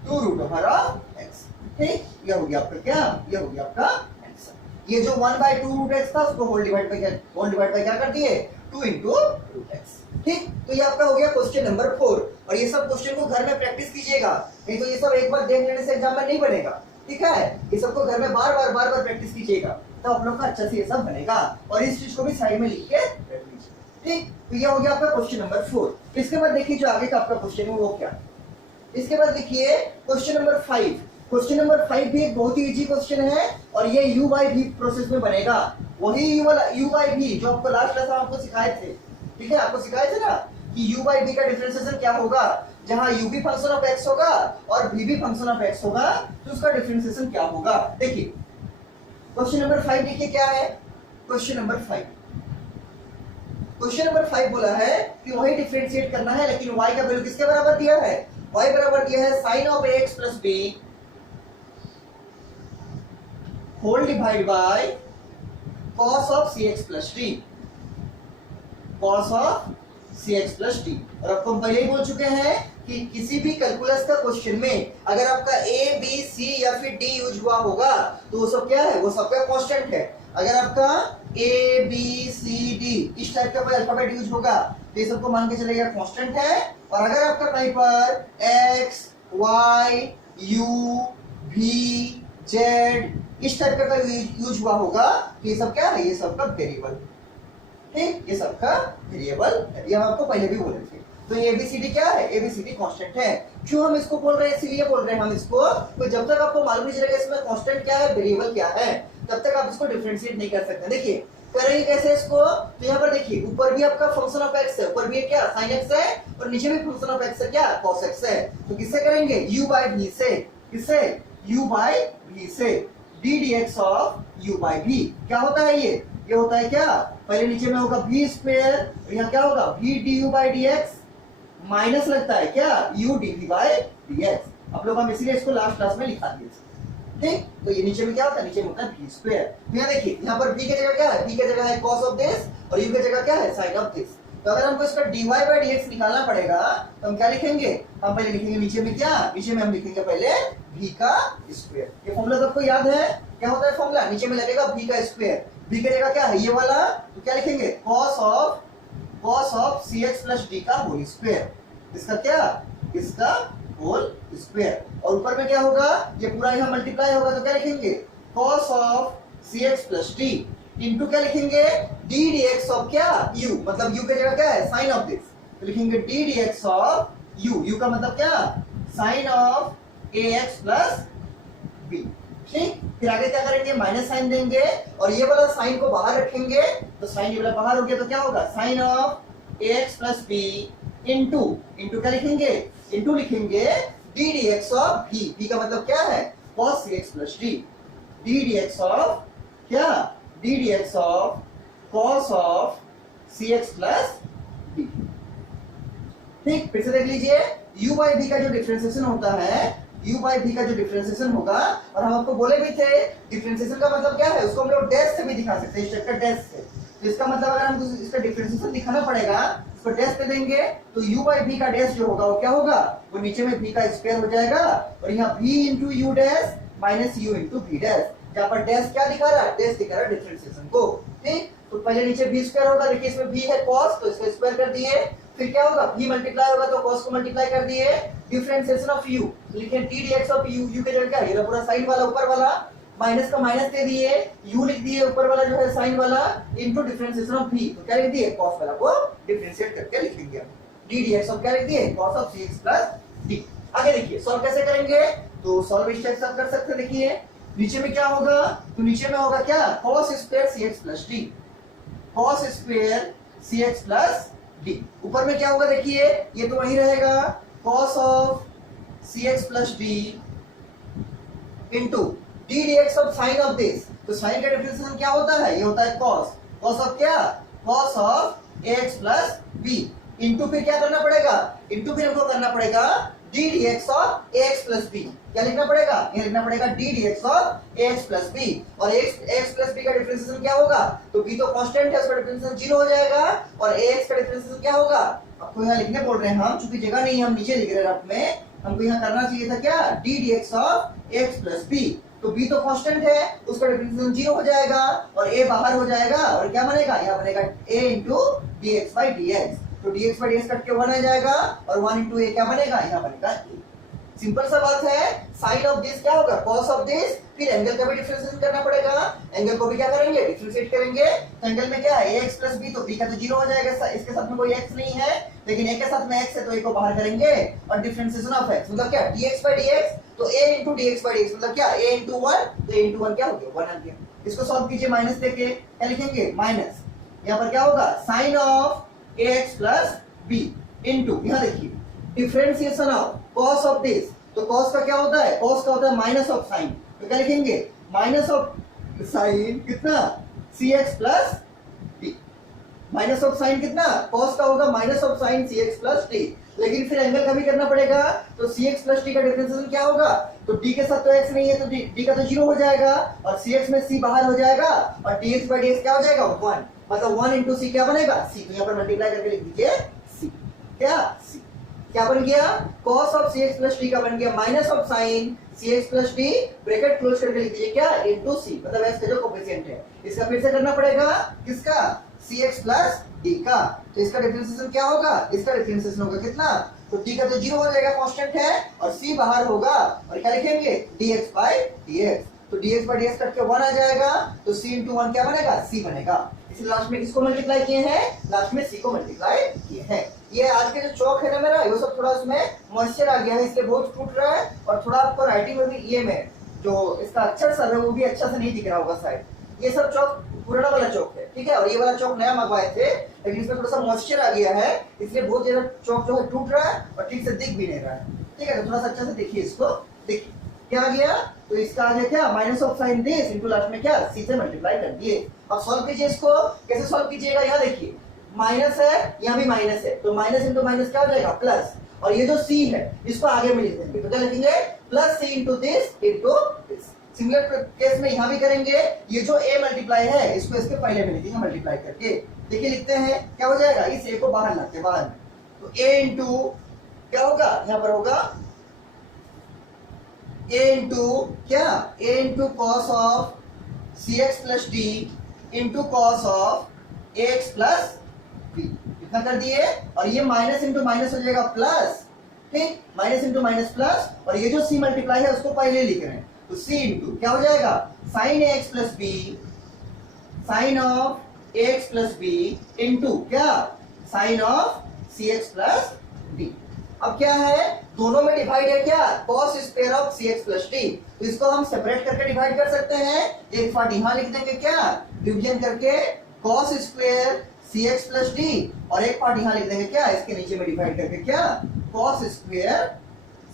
2√x। ठीक, ये हो गया आपका क्या, ये हो गया आपका आंसर। ये जो 1/2√x था उसको होल डिवाइड बाय क्या कर दिए 2 into √x। ठीक, तो ये आपका हो गया क्वेश्चन नंबर 4, और ये सब क्वेश्चन को घर में प्रैक्टिस कीजिएगा, नहीं तो ये सब एक बार देख लेने से एग्जाम में नहीं बनेगा। ठीक है, ये सबको घर में बार बार प्रैक्टिस कीजिएगा, तो आप लोग का अच्छा से ये सब बनेगा, और इस चीज को भी साइड में लिख के रख लीजिए। ठीक, तो ये हो गया आपका क्वेश्चन नंबर 4। इसके बाद देखिए जो आगे का आपका क्वेश्चन है वो क्या, इसके बाद देखिए क्वेश्चन नंबर 5। क्वेश्चन नंबर 5 भी एक बहुत ही इजी क्वेश्चन है, और ये u by v प्रोसेस में बनेगा, वही u by v जो आपको लास्ट क्लास में आपको सिखाए थे। ठीक है, आपको सिखाए थे ना कि u by v का डिफरेंशिएशन क्या होगा, जहां u भी फंक्शन ऑफ x होगा और v भी फंक्शन ऑफ x होगा, तो उसका डिफरेंशिएशन क्या होगा। देखिए क्वेश्चन नंबर 5 देखिए क्या है, क्वेश्चन नंबर 5 बोला है कि वही डिफरेंशिएट करना है, लेकिन y का वैल्यू किसके बराबर दिया है, y बराबर दिया है sin of ax plus b whole divide by cos of cx plus d, cos of cx plus d। और आपको हम पहले ही बोल चुके हैं कि किसी भी कैलकुलस का क्वेश्चन में अगर आपका a b c या फिर d यूज हुआ होगा तो वो सब क्या है, वो सबका कांस्टेंट है। अगर आपका a b c d इस टाइप का कोई अल्फाबेट यूज होगा तो ये सबको मान के चलेगा कांस्टेंट है, और अगर आपका कहीं पर x y u v z इस टाइप का यूज हुआ होगा तो ये सब क्या है, ये सब का वेरिएबल। ठीक, ये सब का वेरिएबल है, ये हम आपको पहले भी बोले थे। तो ये ABCD क्या है, ABCD कांस्टेंट है। क्यों हम इसको बोल रहे हैं, इसीलिए बोल रहे हैं हम इसको, तो जब तक आपको मालूम नहीं चलेगा इसमें कांस्टेंट क्या है, वेरिएबल क्या है, तब तक आप इसको डिफरेंशिएट नहीं कर सकते। देखिए करेंगे कैसे इसको, तो यहाँ पर देखिए ऊपर भी आपका फंक्शन ऑफ x है, ऊपर भी क्या sin x है, और नीचे भी फंक्शन ऑफ x है क्या cos x है। तो किससे करेंगे u by v से, किससे u by v से, d dx of u by v क्या होता है, ये होता है क्या, पहले नीचे में होगा v स्क्वायर, और यहाँ क्या होगा v du by dx, minus लगता है क्या u dv by dx। आप लोग हम इसीलिए इसको लास्ट क्लास में लिखा दिए। ठीक, तो ये नीचे में क्या होता है, नीचे में होता है v स्क्वायर। तो यहाँ देखिए यहाँ पर v की जगह क्या है, v की जगह है cos ऑफ दिस, और u की जगह क्या है sin ऑफ दिस। तो अगर हमको इसका dy by dx निकालना पड़ेगा तो हम क्या लिखेंगे, हम पहले लिखेंगे नीचे में क्या, नीचे में हम लिखेंगे पहले v का स्क्वायर। ये फॉर्मूला सबको याद है, क्या होता है फॉर्मूला, नीचे में लगेगा v का स्क्वायर, v की जगह क्या है ये वाला, तो क्या लिखेंगे cos of cx plus d का होल स्क्वायर, इसका क्या, इसका होल स्क्वायर, और ऊपर में क्या होगा, ये पूरा यहाँ मल्टीप्लाई होगा तो क्या लिखेंगे cos of cx plus d into क्या लिखेंगे d dx ऑफ क्या u, मतलब u की जगह क्या है sin ऑफ दिस, तो लिखेंगे d dx ऑफ u का मतलब क्या sin of ax plus b। ठीक, फिर आगे क्या करेंगे, माइनस साइन देंगे और ये वाला साइन को बाहर रखेंगे, तो साइन ये वाला बाहर हो गया तो क्या होगा sin of ax plus b into क्या लिखेंगे, इनटू लिखेंगे d dx ऑफ v का मतलब क्या है cos cx plus d, d dx of क्या, d dx of cos of cx plus d। ठीक, फिर से देख लीजिए u by v का जो डिफरेंशिएशन होता है, u by v का जो डिफरेंशिएशन होगा, और हम आपको बोले भी थे डिफरेंशिएशन का मतलब क्या है, उसको हम लोग डैश से भी दिखा सकते हैं, स्ट्रक्चर डैश से। तो इसका मतलब अगर हमको इसका डिफरेंशिएशन दिखाना पड़ेगा, इसको डैश पे देंगे तो u by v का डैश जो होगा वो क्या होगा, वो नीचे में v का स्क्वायर हो जाएगा, और यहाँ v into you dash minus u into v dash, जहाँ पर डैश क्या दिखा रहा है, डैश दिखा रहा है डिफरेंशिएशन को। ठीक, तो पहले नीचे b स्क्वायर होगा, देखिए इसमें b है cos, तो इसका स्क्वायर कर दिए, फिर क्या होगा b मल्टीप्लाई होगा तो cos को मल्टीप्लाई कर दिए, डिफरेंशिएशन ऑफ u लिखे d dx ऑफ u के जगह क्या ये पूरा साइन वाला ऊपर वाला माइनस का माइनस दे दिए, u लिख दिए ऊपर वाला जो है साइन वाला इनटू डिफरेंशिएशन ऑफ v, तो क्या लिख दिए cos वाला को डिफरेंशिएट करके लिख दिया, d dx ऑफ क्या लिख दिए cos of cx plus d। आगे देखिए सॉल्व कैसे करेंगे, तो सॉल्व इस टाइप से कर सकते हैं, देखिए नीचे में क्या होगा, तो नीचे में होगा क्या cos square cx plus d, cos square cx plus d, ऊपर में क्या होगा देखिए ये तो वही रहेगा cos of cx plus d into d dx of sine of this, तो साइन का डिफरेंशिएशन क्या होता है, ये होता है cos ऑफ क्या cos of ax plus b into फिर क्या करना पड़ेगा, इनटू फिर हमको करना पड़ेगा d dx of ax plus b, क्या लिखना पड़ेगा, ये लिखना पड़ेगा d dx of ax plus b, और ax प्लस b का डिफरेंशिएशन क्या होगा, तो b तो कांस्टेंट है उसका डिफरेंशिएशन 0 हो जाएगा, और ax का डिफरेंशिएशन क्या होगा, आपको यहाँ लिखने बोल रहे हैं हम, चूंकि जगह नहीं हम नीचे लिख रहे हैं रफ में, हमको यहाँ करना चाहिए था क्या d dx of ax plus b, तो b तो कांस्टेंट है उसका डिफरेंशिएशन 0 हो जाएगा और a बाहर हो जाएगा, और क्या बनेगा, यहाँ बनेगा a into dx by dx, तो dx बाई dx कट के 1 आ जाएगा और 1 इंटू a क्या बनेगा, यहाँ बनेगा a। सिंपल सा बात है, साइन ऑफ दिस क्या होगा cos ऑफ दिस, फिर एंगल का भी डिफरेंशिएट करना पड़ेगा, एंगल को भी क्या करेंगे डिफरेंशिएट करेंगे, तो एंगल में क्या है ax प्लस b, तो b का तो 0 हो जाएगा, इसके साथ में कोई x नहीं है, लेकिन a के साथ में x है तो a को बाहर करेंगे, और डिफरेंशिएशन ऑफ x मतलब क्या dx बाई dx, तो a into dx by dx मतलब क्या a इंटू 1, तो a इंटू 1 क्या हो गया 1 आ गया, इसको सॉल्व कीजिए माइनस देके, क्या लिखेंगे माइनस, यहाँ पर क्या होगा sine of ax plus b into, यहाँ देखिए differentiation of cos of this, तो cos का क्या होता है, cos का होता है माइनस ऑफ साइन, तो क्या लिखेंगे माइनस ऑफ साइन कितना cx plus d, minus of sign कितना cos का होगा minus of sign cx plus d, लेकिन फिर एंगल का भी करना पड़ेगा, तो cx प्लस d का डिफरेंशिएशन क्या होगा, तो d के साथ तो x नहीं है तो d का तो 0 हो जाएगा, और cx में c बाहर हो जाएगा, और dx बाई dx क्या हो जाएगा 1, मतलब 1 इंटू c क्या बनेगा c, तो यहाँ पर मल्टीप्लाई करके लिख दीजिए c, क्या c क्या बन गया cos of cx plus d का बन गया minus of sign cx plus d, bracket close करके लिख दीजिए क्या इनटू c, मतलब x का जो कोएफिशिएंट है, इसका फिर से करना पड़ेगा किसका cx प्लस d का, तो इसका डिफरेंशिएशन क्या होगा, इसका डिफरेंशिएशन होगा कितना, तो d का तो 0 हो जाएगा कांस्टेंट है, और c बाहर होगा, और क्या लिखेंगे dx बाई dx, तो dx बाई dx कट के 1 आ जाएगा, तो c इंटू 1 क्या बनेगा c बनेगा, इसी लास्ट में किसको मल्टीप्लाई किए हैं, लास्ट में c को मल्टीप्लाई किए हैं। ये आज के जो चौक है ना मेरा, ये सब थोड़ा उसमें मॉइस्चर आ गया है इसलिए बहुत टूट रहा है, और थोड़ा आपको राइटिंग में भी ये में जो इसका अक्षर सब है वो भी अच्छा से नहीं दिख रहा होगा शायद, ये सब चौक पुराना वाला चौक है, ठीक है, और ये वाला चौक नया मंगवाए थे, लेकिन इसमें थोड़ा सा मॉइस्चर आ गया है इसलिए बहुत ज्यादा चौक जो है टूट रहा है और ठीक से दिख भी नहीं रहा है, ठीक है, तो थोड़ा सा अच्छा से देखिए इसको, देखिए क्या आ गया, तो इसका आ गया क्या minus of sign this into last में क्या c से मल्टीप्लाई कर दिए। अब सॉल्व कीजिए इसको, कैसे सॉल्व कीजिएगा, यहाँ देखिए माइनस है यहाँ भी माइनस है, तो माइनस इंटू माइनस क्या हो जाएगा प्लस, और ये जो c है इसको आगे में लिख देंगे, तो क्या लिखेंगे plus c into this into this. Similar case में यहाँ भी करेंगे, ये जो a मल्टीप्लाई है इसको इसके पहले में लिखेंगे मल्टीप्लाई करके, देखिए लिखते हैं क्या हो जाएगा, इस a को बाहर लाते हैं बाहर में, तो a इंटू क्या होगा, यहाँ पर होगा a इंटू क्या a into cos of cx plus d into cos of ax plus b, इतना कर दिए, और ये माइनस इंटू माइनस हो जाएगा प्लस, ठीक, माइनस इंटू माइनस प्लस, और ये जो c मल्टीप्लाई है उसको पहले लिख रहे हैं, तो c इंटू क्या हो जाएगा sine ax plus b, sine of ax plus b into क्या sine of cx plus d। अब क्या है, दोनों में डिवाइड है क्या cos square of cx plus d, तो इसको हम सेपरेट करके डिवाइड कर सकते हैं, एक पार्ट यहाँ लिख देंगे क्या डिवीजन करके cos square cx plus d, और एक पार्ट यहाँ लिख देंगे क्या इसके नीचे में डिवाइड करके क्या cos square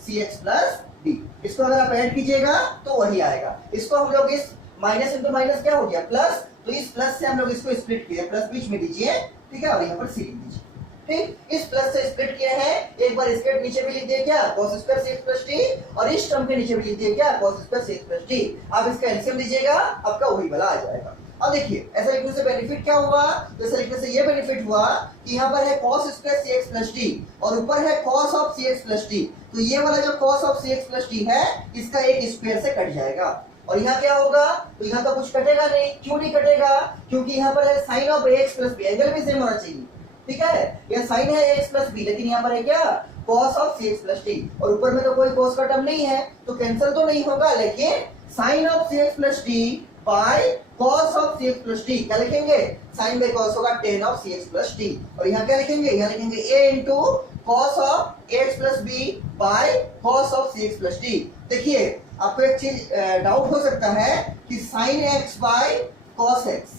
cx plus d, इसको अगर आप ऐड कीजिएगा तो वही आएगा, इसको हम लोग इस माइनस इंटू माइनस क्या हो गया प्लस, तो इस प्लस से हम लोग इसको स्प्लिट किए, प्लस बीच में दीजिए, ठीक है, और यहाँ पर c लिख दीजिए, ठीक, इस प्लस से स्प्लिट किए हैं, एक बार इसके नीचे भी लिख दिए क्या cos square cx plus d, और इस टर्म के नीचे भी लिख दिए क्या cos square cx plus d, आप इसका एलसीएम लीजिएगा आपका वही वाला आ जाएगा। अब देखिए ऐसा लिखने से बेनिफिट क्या हुआ, तो ऐसा लिखने से ये बेनिफिट हुआ कि यहाँ पर है cos square cx plus d और ऊपर है cos of cx plus d, तो ये वाला जो cos of cx plus d है इसका एक स्क्वायर से कट जाएगा, और यहाँ क्या होगा, तो यहाँ तो कुछ कटेगा नहीं। क्यों नहीं कटेगा, क्योंकि यहाँ पर है sine of ax plus b, angle भी सेम होना चाहिए, ठीक है। यह साइन है ax प्लस बी, लेकिन यहाँ पर है क्या, cos of cx plus t, और ऊपर में तो कोई cos का टर्म नहीं है तो कैंसिल तो नहीं होगा, लेकिन sine of cx plus t by cos of cx plus t, क्या लिखेंगे, साइन बाय cos होगा tan of cx plus t, और यहाँ क्या लिखेंगे, यहाँ लिखेंगे a into cos of ax plus b by cos of cx plus t. देखिए आपको एक चीज डाउट हो सकता है कि sin x by cos x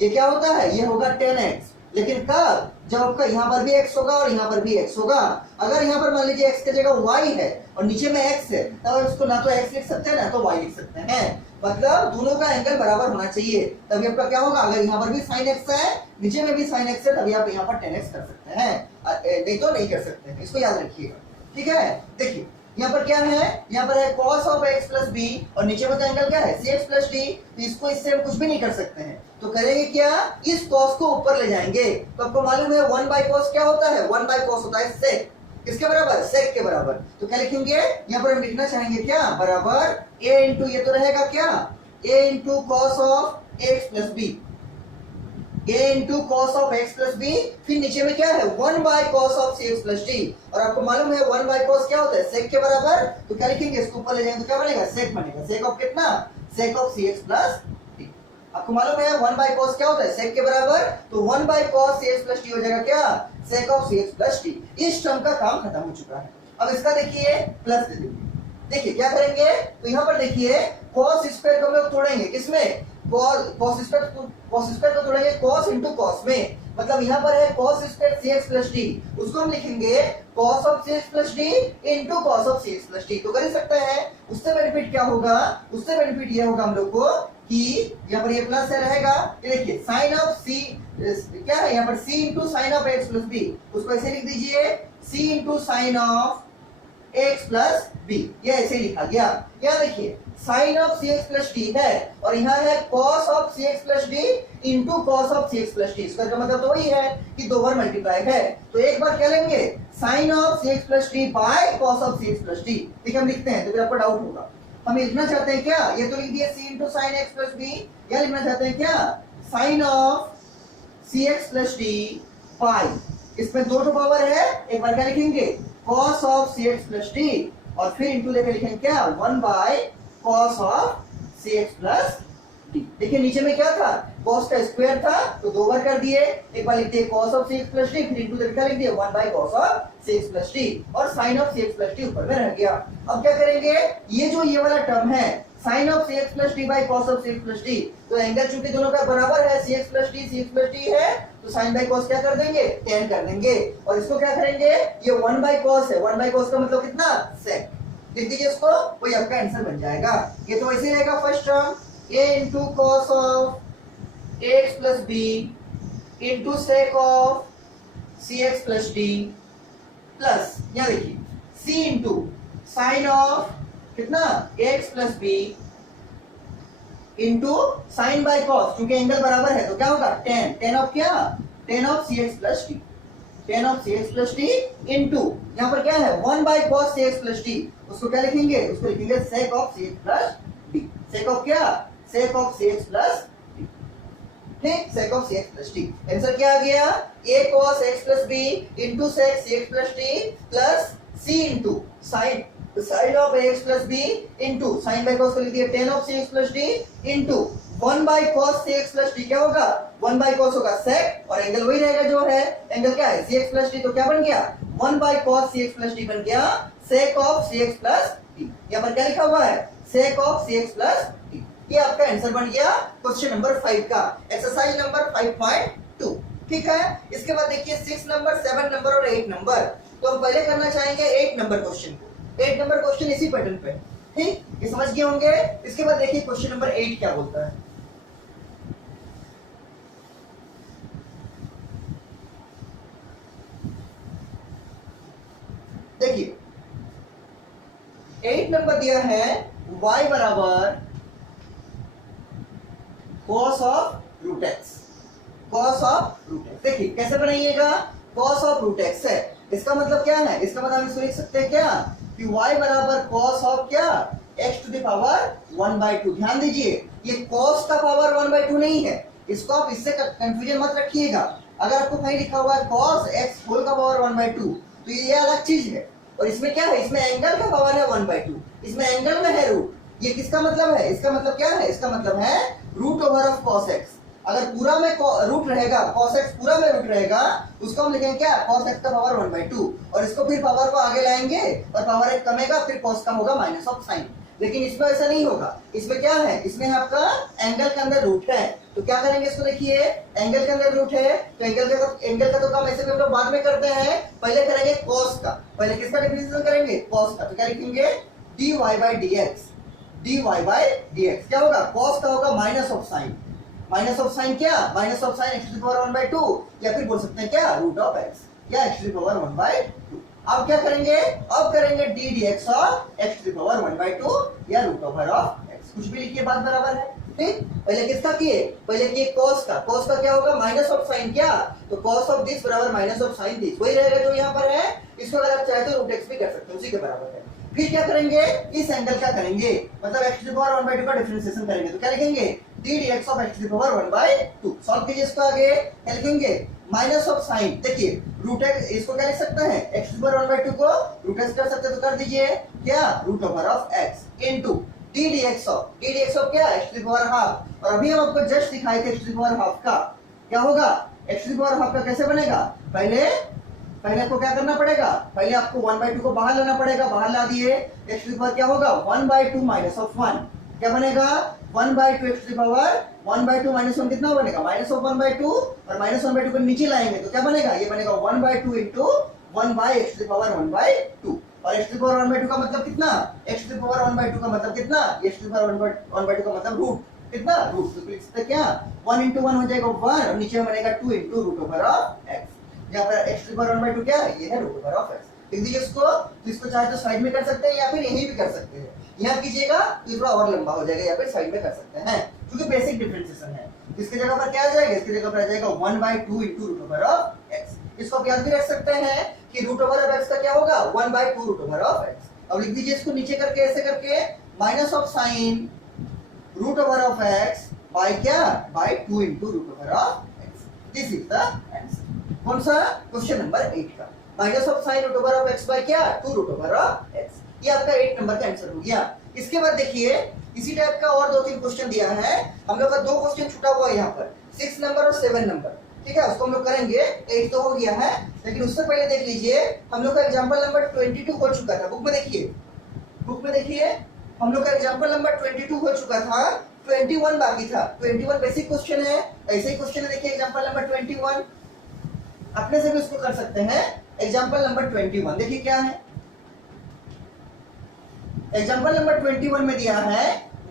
ये क्या होता है, ये होगा tan x, लेकिन कब, जब आपका यहाँ पर भी x होगा और यहाँ पर भी x होगा। अगर यहाँ पर मान लीजिए x की जगह y है और नीचे में x है, तब इसको ना तो x लिख सकते हैं ना तो y लिख सकते हैं, मतलब दोनों का एंगल बराबर होना चाहिए, तभी आपका क्या होगा, अगर यहाँ पर भी sin x है नीचे में भी sin x है, तभी आप यहाँ पर tan x कर सकते हैं, नहीं तो नहीं कर सकते हैं, इसको याद रखिएगा, ठीक है। देखिए यहाँ पर क्या है, यहाँ पर है cos of x plus b, और नीचे में तो एंगल क्या है cx प्लस टी, तो इसको इससे हम कुछ भी नहीं कर सकते हैं, तो करेंगे क्या, इस cos को ऊपर ले जाएंगे। तो आपको मालूम है 1 बाय cos क्या होता है, 1 बाय cos होता है sec, किसके बराबर, sec के बराबर। तो क्या लिखेंगे, यहाँ पर हम लिखना चाहेंगे क्या, बराबर a इंटू ये तो रहेगा क्या, a into cos of x plus b, a into cos of x plus b, फिर नीचे में क्या है 1 by cos of cx plus t, और आपको मालूम है 1 बाय cos क्या होता है, sec के बराबर, तो क्या लिखेंगे, इसको ऊपर ले जाएंगे तो क्या बनेगा, sec बनेगा, sec ऑफ कितना, sec of cx plus T. आपको मालूम है 1 बाय cos क्या होता है, sec के बराबर, तो 1 by cos cx plus t हो जाएगा क्या, sec of cx plus t. इस टर्म का काम खत्म हो चुका है। अब इसका देखिए प्लस दे देंगे, देखिए क्या करेंगे, तो यहाँ पर देखिए cos स्क्वायर को हम लोग तोड़ेंगे, किसमें, cos स्क्वायर को तोड़ेंगे cos इंटू cos में, मतलब यहाँ पर है cos square cx plus t, उसको हम लिखेंगे cos of cx plus t into cos of cx plus t, तो कर ही सकते हैं। उससे बेनिफिट क्या होगा, उससे बेनिफिट ये होगा हम लोग को कि यहाँ पर ये प्लस है रहेगा, ये देखिए साइन ऑफ c क्या है, यहाँ पर c into sine of x plus b, उसको ऐसे लिख दीजिए c into sine of x plus b, ये ऐसे लिखा गया। यहाँ देखिए sine of cx plus t है, और यहाँ है cos of cx plus d into cos of cx plus t, इसका मतलब तो वही है कि दो बार मल्टीप्लाई है, तो एक बार क्या लेंगे, sine of cx plus t by cos of cx plus t, ठीक है, हम लिखते हैं तो फिर आपको डाउट होगा, हम लिखना चाहते हैं क्या, ये तो लिख दिया c into sine x plus b, या लिखना चाहते हैं क्या, sine of cx plus t by, इसमें दो तो पावर है, एक बार क्या लिखेंगे cos of cx plus t, और फिर इंटू लेकर लिखेंगे क्या, 1 by cos of cx plus t. देखिए नीचे में क्या था, cos का स्क्वायर था तो दो बार कर दिए, एक बार लिख दिए cos of cx plus t, फिर इंटू लेकर लिख दिए 1 by cos of cx plus t, और sin of cx plus t ऊपर में रह गया। अब क्या करेंगे, ये जो ये वाला टर्म है sin of cx plus t by cos of cx plus t, तो एंगल चूंकि दोनों का बराबर है, cx प्लस टी है, तो sin बाय cos क्या कर देंगे, tan कर देंगे, और इसको क्या करेंगे, ये 1 बाय cos है, 1 बाय cos का मतलब कितना, sec, लिख दीजिए इसको, वही आपका आंसर बन जाएगा। ये तो वैसे ही रहेगा first term, a into cos of ax plus b into sec of cx plus t, plus यहाँ देखिए c इंटू साइन ऑफ कितना x plus b into sine by cos, क्योंकि एंगल बराबर है तो क्या होगा tan, tan ऑफ क्या, tan of cx plus t, tan of cx plus t into यहाँ पर क्या है 1 by cos cx plus t, उसको क्या लिखेंगे, उसको लिखेंगे sec of cx plus t, sec of क्या, sec of cx plus t, ठीक, sec of cx plus t. Answer क्या आ गया, a cos x plus b into sec cx plus t plus c into sine of ax plus b into sine by cos को लिख दिया tan of cx plus t into 1 by cos cx plus t, क्या होगा 1 by cos होगा sec, और angle वही रहेगा जो है, एंगल क्या है cx प्लस टी, तो क्या बन गया 1 by cos cx plus t बन गया sec of cx plus t. यहाँ पर क्या लिखा हुआ है, sec of cx plus t, ये आपका आंसर बन गया क्वेश्चन नंबर 5 का, एक्सरसाइज नंबर 5.2, ठीक है। इसके बाद देखिए 6 नंबर, 7 नंबर और 8 नंबर, तो हम पहले करना चाहेंगे 8 नंबर क्वेश्चन को, 8 नंबर क्वेश्चन इसी पैटर्न पे, ठीक, ये समझ गए होंगे। इसके बाद देखिए क्वेश्चन नंबर 8 क्या बोलता है, देखिए 8 नंबर दिया है y बराबर cos of root x, cos of root x, देखिए कैसे बनाइएगा, cos ऑफ रूट x है, इसका मतलब क्या है, इसका मतलब हम इसको लिख सकते हैं क्या कि y बराबर cos ऑफ क्या, x टू द पावर 1/2। ध्यान दीजिए ये cos का पावर 1/2 नहीं है, इसको आप इससे कंफ्यूजन मत रखिएगा। अगर आपको कहीं लिखा हुआ है cos x होल का पावर 1/2 तो ये अलग चीज है। और इसमें क्या है, इसमें एंगल का पावर है 1/2, इसमें एंगल में है रूट। ये किसका मतलब है, इसका मतलब क्या है, इसका मतलब है root over of cos x। अगर पूरा में रूट रहेगा, cos x पूरा में रूट रहेगा, उसको हम लिखेंगे क्या, cos x का पावर 1/2। और इसको फिर पावर को आगे लाएंगे और पावर एक कमेगा, फिर cos का होगा माइनस ऑफ साइन। लेकिन इसमें ऐसा नहीं होगा, इसमें क्या है, इसमें आपका एंगल के अंदर रूट है। तो क्या करेंगे इसको, देखिए एंगल के अंदर रूट है तो एंगल का तो काम ऐसे भी हम लोग बाद में करते हैं, पहले करेंगे cos का। पहले किसका डिफरेंशिएशन करेंगे, cos का। तो क्या लिखेंगे, dy by dx, dy by dx क्या होगा, cos का होगा minus of sine. Minus of sine क्या, minus of sine x to the power 1/2, या फिर बोल सकते हैं क्या, रूट ऑफ x या x टू द पावर 1/2। अब क्या करेंगे, अब करेंगे d dx of x to the power 1/2 या रूट ओवर ऑफ x। कुछ भी लिखिए, बात बराबर है। ठीक, पहले किसका किए, पहले किए cos का। cos का क्या होगा, माइनस ऑफ साइन क्या, तो cos ऑफ दिस बराबर माइनस ऑफ साइन दिस, वही रहेगा जो यहाँ पर है। इसको अगर आप चाहे तो रूट x भी कर सकते हो, उसी के बराबर है। फिर क्या करेंगे, इस एंगल क्या करेंगे, मतलब x टू द पावर 1/2 का डिफरेंशिएशन करेंगे। तो क्या लिखेंगे, d dx of x to the power 1/2। Solve कीजिए इसको, आगे क्या लिखेंगे, माइनस ऑफ साइन। देखिए रूट x, इसको क्या लिख सकते हैं, x टू द पावर 1/2 को रूट x कर सकते हैं, तो कर दीजिए क्या, root over of x into d dx of क्या, x to the power half. और अभी हम आपको जस्ट दिखाए थे x to the power half का क्या होगा, x to the power half का कैसे बनेगा, पहले आपको क्या करना पड़ेगा, पहले आपको 1/2 को बाहर लाना पड़ेगा। बाहर ला दिए, x टू द पावर क्या होगा, 1/2 माइनस ऑफ 1 क्या बनेगा, 1/2 x to the power 1/2 minus 1 कितना बनेगा, माइनस ऑफ 1/2। और माइनस 1/2 को नीचे लाएंगे तो क्या बनेगा, ये बनेगा 1/2 into 1/x to the power 1/2। और x टू द पावर 1/2 का मतलब कितना, x टू द पावर 1/2 का मतलब कितना, x टू द पावर 1/2 का मतलब रूट कितना, रूट। तो लिख सकते हैं क्या, 1 इंटू 1 हो जाएगा 1 और नीचे बनेगा 2 into root over of x। यहाँ पर x टू द पावर 1/2 क्या है, ये है रूट ओवर ऑफ x। लिख दीजिए इसको, तो इसको चाहे तो साइड में कर सकते हैं या फिर यहीं भी कर सकते हैं। यहाँ कीजिएगा तो थोड़ा और लंबा हो जाएगा, या फिर साइड में कर सकते हैं क्योंकि बेसिक डिफरेंशिएशन है। इसकी जगह पर क्या आ जाएगा, इसकी जगह पर आ जाएगा 1/2 into root over of x। इसको आप याद भी रख सकते हैं कि रूट ओवर ऑफ x का क्या होगा, 1/2 रूट ओवर ऑफ x। अब लिख दीजिए इसको नीचे करके, ऐसे करके minus of sine root over of x by क्या, by 2 into root over of x। This is the answer. कौन सा, क्वेश्चन नंबर 8 का, minus of sine root over of x by क्या, 2 रूट ओवर ऑफ x। ये आपका 8 number का answer हो गया। इसके बाद देखिए इसी टाइप का और 2-3 क्वेश्चन दिया है। हम लोग का 2 क्वेश्चन छूटा हुआ है यहाँ पर, 6 नंबर और 7 नंबर। ठीक है, उसको हम लोग करेंगे। 8 तो हो गया है, लेकिन उससे पहले देख लीजिए हम लोग का एग्जांपल नंबर 22 हो चुका था। बुक में देखिए, बुक में देखिए हम लोग का एग्जांपल नंबर 22 हो चुका था, 21 बाकी था। 21 बेसिक क्वेश्चन है, ऐसे ही क्वेश्चन है। देखिए एग्जांपल नंबर 21 अपने से भी उसको कर सकते हैं। एग्जांपल नंबर 21 देखिए क्या है, एग्जांपल नंबर 21 में दिया है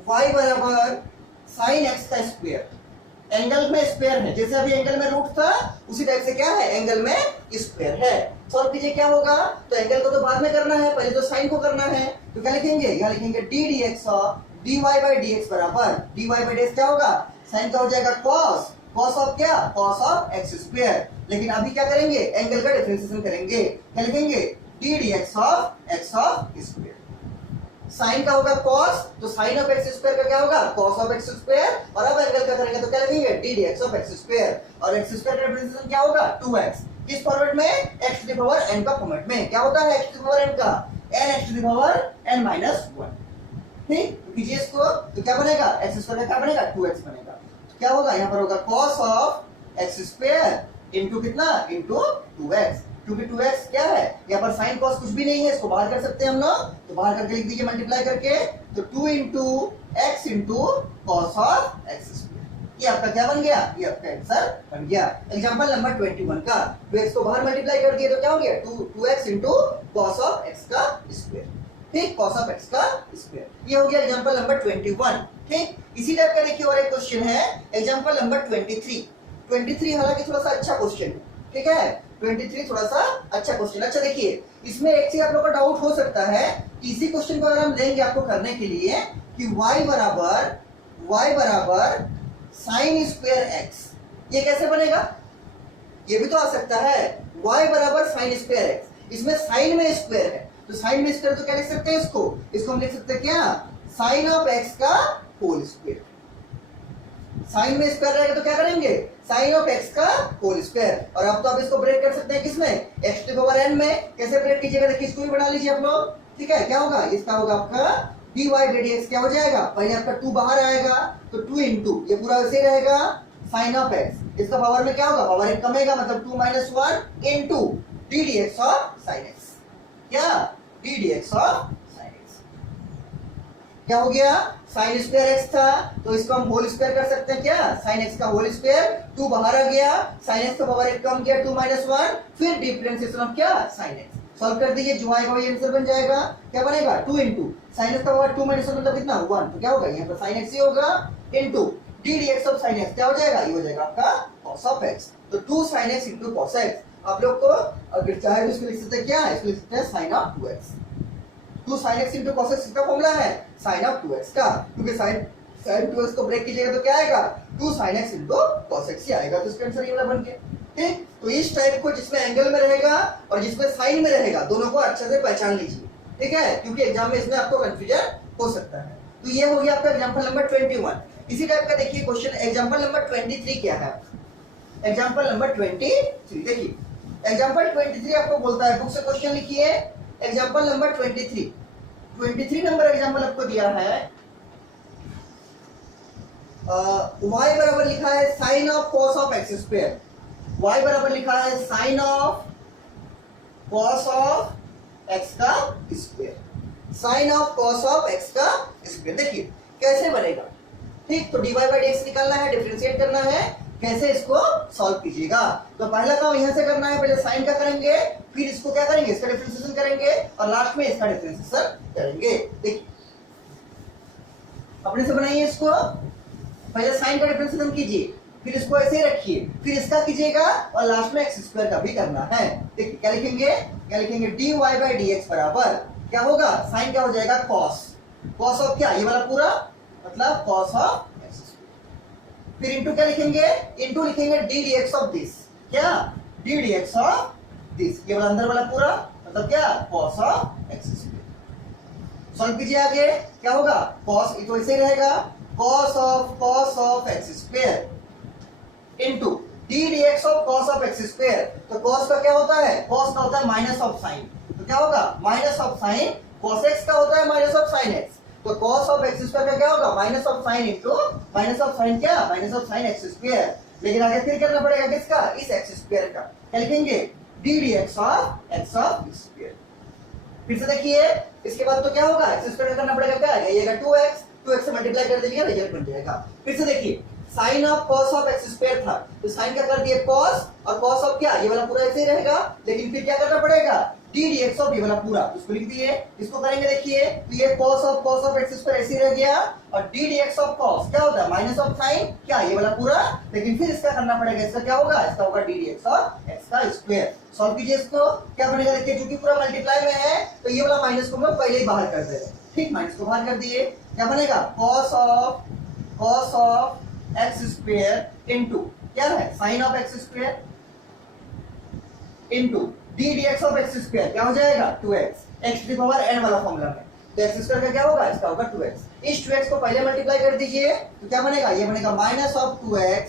y बराबर साइन x का स्क्वायर। एंगल में स्क्वायर है, जैसे अभी एंगल में रूट था उसी टाइप से क्या है, एंगल में स्क्वायर है। सॉल्व कीजिए क्या होगा, तो एंगल को तो बाद में करना है, पहले तो साइन को करना है। तो क्या लिखेंगे, यहाँ लिखेंगे d dx और dy by dx बराबर dy by dx क्या होगा, साइन का हो जाएगा cos ऑफ क्या, cos ऑफ x स्क्वायर। लेकिन अभी क्या करेंगे, एंगल का डिफरेंशिएशन करेंगे। क्या लिखेंगे, d dx of x of square. Sine का होगा cos, तो साइन ऑफ x स्क्वायर का क्या होगा, cos ऑफ x स्क्वायर। और अब एंगल का करेंगे तो क्या लिखेंगे, d dx of x square. और x स्क्वायर का रिप्रेजेंटेशन क्या होगा, 2x। किस फॉर्मेट में, x to the power n का फॉर्मेट में। क्या होता है x to the power n का, n x to the power n minus 1। ठीक, तो कीजिए इसको, तो क्या बनेगा, x स्क्वायर का क्या बनेगा, 2x बनेगा। तो क्या होगा, यहाँ पर होगा cos of x square into कितना, इनटू 2x। क्योंकि 2x क्या है, यहाँ पर साइन cos कुछ भी नहीं है, इसको बाहर कर सकते हैं हम लोग। तो बाहर करके लिख दीजिए मल्टीप्लाई करके, तो 2 into x into cos of x square. ये आपका क्या बन गया, ये आपका आंसर बन गया एग्जांपल नंबर 21 का। 2x को बाहर मल्टीप्लाई कर दिए तो क्या हो गया, 2x into cos of x का स्क्वायर। ठीक, कॉस ऑफ x का स्क्वायर। ये हो गया एग्जांपल नंबर 21। ठीक, इसी टाइप का देखिए और एक क्वेश्चन है एग्जांपल नंबर 23। हालांकि थोड़ा सा अच्छा क्वेश्चन है। ठीक है, 23 थोड़ा सा अच्छा क्वेश्चन। अच्छा देखिए, इसमें एक चीज आप लोग का डाउट हो सकता है कि इसी क्वेश्चन को अगर हम लेंगे आपको करने के लिए कि y बराबर साइन स्क्वायर x, ये कैसे बनेगा, ये भी तो आ सकता है। y बराबर साइन स्क्वायर x, इसमें साइन में स्क्वायर है, तो साइन में स्क्वायर तो क्या लिख सकते हैं, इसको हम लिख सकते हैं क्या, साइन ऑफ एक्स का होल स्क्वायर। साइन में स्क्वायर रहेगा तो क्या करेंगे, साइन ऑफ एक्स का होल स्क्वायर। और अब तो आप इसको ब्रेक कर सकते हैं किसमें, एक्स टू पावर एन में। कैसे ब्रेक कीजिएगा, देखिए इसको भी बना लीजिए आप लोग, ठीक है। क्या होगा, इसका होगा आपका dy बाई डी एक्स, क्या हो जाएगा, पहले आपका 2 बाहर आएगा तो 2 इंटू ये पूरा वैसे रहेगा साइन ऑफ एक्स, इसका पावर में क्या होगा, पावर एक कमेगा, मतलब 2 minus 1 into d d x of sine x. क्या, d d x of sine x. क्या हो गया, साइन स्क्वायर एक्स था तो इसको हम होल स्क्वायर कर सकते हैं। क्या, साइन एक्स का होल स्क्वायर, 2 बाहर आ गया, साइन एक्स का पावर एक कम किया 2 माइनस 1, फिर डिफरेंशिएशन ऑफ क्या, साइन एक्स। सॉल्व कर दीजिए, जो आएगा वही आंसर बन जाएगा। क्या बनेगा, 2 इंटू साइन एक्स का पावर 2 माइनस 1 मतलब कितना 1, तो क्या होगा यहाँ पर साइन एक्स ही होगा into d d x of sine x. क्या हो जाएगा, ये हो जाएगा आपका कॉस ऑफ एक्स। तो 2 sine x into cos x. आप लोग को अगर चाहे तो इसको लिख सकते हैं, क्या इसको लिख सकते हैं sine of 2x। 2 sine x into cos x का फॉर्मूला है साइन ऑफ 2x का, क्योंकि साइन 2x को ब्रेक कीजिएगा तो क्या आएगा, 2 sine x into cos x ही आएगा। तो इसका आंसर ये वाला बन गया, ठीक। तो इस टाइप को जिसमें एंगल में रहेगा और जिसमें साइन में रहेगा, दोनों को अच्छे से पहचान लीजिए, ठीक है, क्योंकि एग्जाम में इसमें आपको कंफ्यूजन हो सकता है। तो ये हो गया आपका एग्जांपल नंबर 21। इसी टाइप का देखिए क्वेश्चन एग्जांपल नंबर 23 क्या है। एग्जांपल नंबर 23 देखिए, एग्जांपल 23 आपको बोलता है, बुक से क्वेश्चन लिखिए। एग्जांपल नंबर 23 नंबर एग्जांपल आपको दिया है। y बराबर लिखा है sine of cos of x square. y बराबर लिखा है sine of cos of x का square. Sine of cos of x का स्क्वायर देखिए कैसे बनेगा, ठीक। तो dy बाई डी एक्स निकालना है, डिफरेंशिएट करना है। कैसे, इसको सॉल्व कीजिएगा। तो पहला काम यहां से करना है, पहले साइन का करेंगे, फिर इसको क्या करेंगे, इसका डिफरेंशिएशन करेंगे और लास्ट में इसका डिफरेंशिएशन करेंगे। देखिए अपने से बनाइए इसको, पहले साइन का डिफरेंशिएशन कीजिए, फिर इसको ऐसे ही रखिए, फिर इसका कीजिएगा और लास्ट में एक्स स्क्वायर का भी करना है। देखिए क्या लिखेंगे, d y by d x बराबर क्या होगा, साइन क्या हो जाएगा कॉस, कॉस ऑफ क्या, ये वाला पूरा मतलब कॉस ऑफ एक्स स्क्वायर। फिर इंटू क्या लिखेंगे, इंटू लिखेंगे d d x of this. क्या, d d x of this, ये वाला अंदर वाला पूरा मतलब क्या, cos of x square. Solve कीजिए आगे, क्या होगा, कॉस ये तो ऐसे ही रहेगा, cos of x square into d d x of cos of x square. तो कॉस का क्या होता है, कॉस का होता है माइनस ऑफ साइन, तो क्या होगा minus of sine, cos x का होता है माइनस ऑफ साइन एक्स, तो कॉस ऑफ एक्स स्क्वायर का क्या होगा minus of sine into minus of sine, क्या minus of sine x square. लेकिन आगे फिर करना पड़ेगा किसका, इस एक्स स्क्वायर का। क्या लिखेंगे, d d x of square. फिर से देखिए इसके बाद तो क्या होगा, एक्स स्क्वायर करना पड़ेगा, क्या आएगा 2x से मल्टीप्लाई कर दीजिएगा, रिजल्ट बन जाएगा। फिर से देखिए sine of cos of x square था, तो साइन का कर दिए कॉस, और कॉस ऑफ क्या, ये वाला पूरा ऐसे ही रहेगा, लेकिन फिर क्या करना पड़ेगा, डी डी एक्स ऑफ ये वाला पूरा, इसको लिख दिए। इसको करेंगे देखिए, तो ये cos ऑफ एक्स स्क्वायर ऐसे ही रह गया, और D d x of cos क्या होता है माइनस ऑफ साइन, क्या ये वाला पूरा, लेकिन फिर इसका करना पड़ेगा, इसका क्या होगा, इसका होगा D d x of x का स्क्वायर। सॉल्व कीजिए इसको, क्या बनेगा देखिए, क्योंकि पूरा मल्टीप्लाई में है तो ये वाला माइनस को मैं पहले ही बाहर कर दे रहे हैं, ठीक, माइनस को बाहर कर दिए। क्या बनेगा, cos of x square into क्या है sine of x square into d d x of x square, क्या हो जाएगा 2x, x to power n वाला फॉर्मूला में, तो एक्स स्क्वायर का क्या होगा, इसका होगा 2x। इस 2x को पहले मल्टीप्लाई कर दीजिए, तो क्या बनेगा, ये बनेगा माइनस ऑफ 2x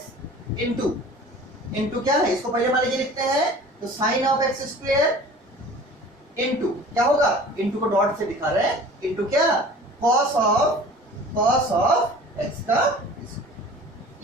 इनटू क्या है, इसको पहले मान लीजिए लिखते हैं, तो sine of x square into क्या होगा, इनटू को डॉट से दिखा रहे हैं, इनटू क्या cos ऑफ एक्स का,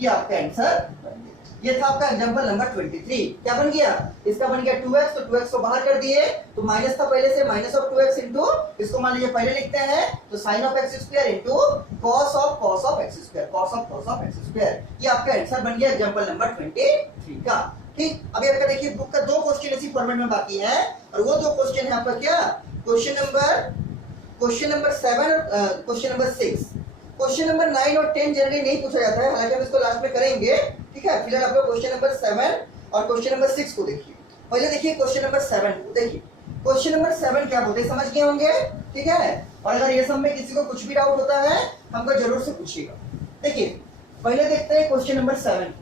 ये आपका आंसर बन गया। ये था आपका एग्जांपल नंबर 23। क्या बन गया, इसका बन गया 2x, तो 2x को बाहर कर दिए, तो माइनस था पहले से, माइनस ऑफ 2x इनटू इसको मान लीजिए पहले लिखते हैं, तो sine of x square into cos of x square, cos of x square. ये आपका आंसर बन गया एग्जांपल नंबर 23 का, ठीक। अभी आपका देखिए बुक का 2 क्वेश्चन इसी फॉर्मेट में बाकी है, और वो 2 क्वेश्चन है आपका क्या, question number 7, question number 6। Question number 9 और 10 जनरली नहीं पूछा जाता है, हालांकि हम इसको लास्ट में करेंगे, ठीक है। फिलहाल आप लोग क्वेश्चन नंबर 7 और क्वेश्चन नंबर 6 को देखिए। पहले देखिए क्वेश्चन नंबर 7 को देखिए, क्वेश्चन नंबर 7 क्या बोलते हैं समझ गए होंगे, ठीक है। और अगर ये सब में किसी को कुछ भी डाउट होता है हमको जरूर से पूछिएगा। देखिए पहले देखते हैं क्वेश्चन नंबर 7।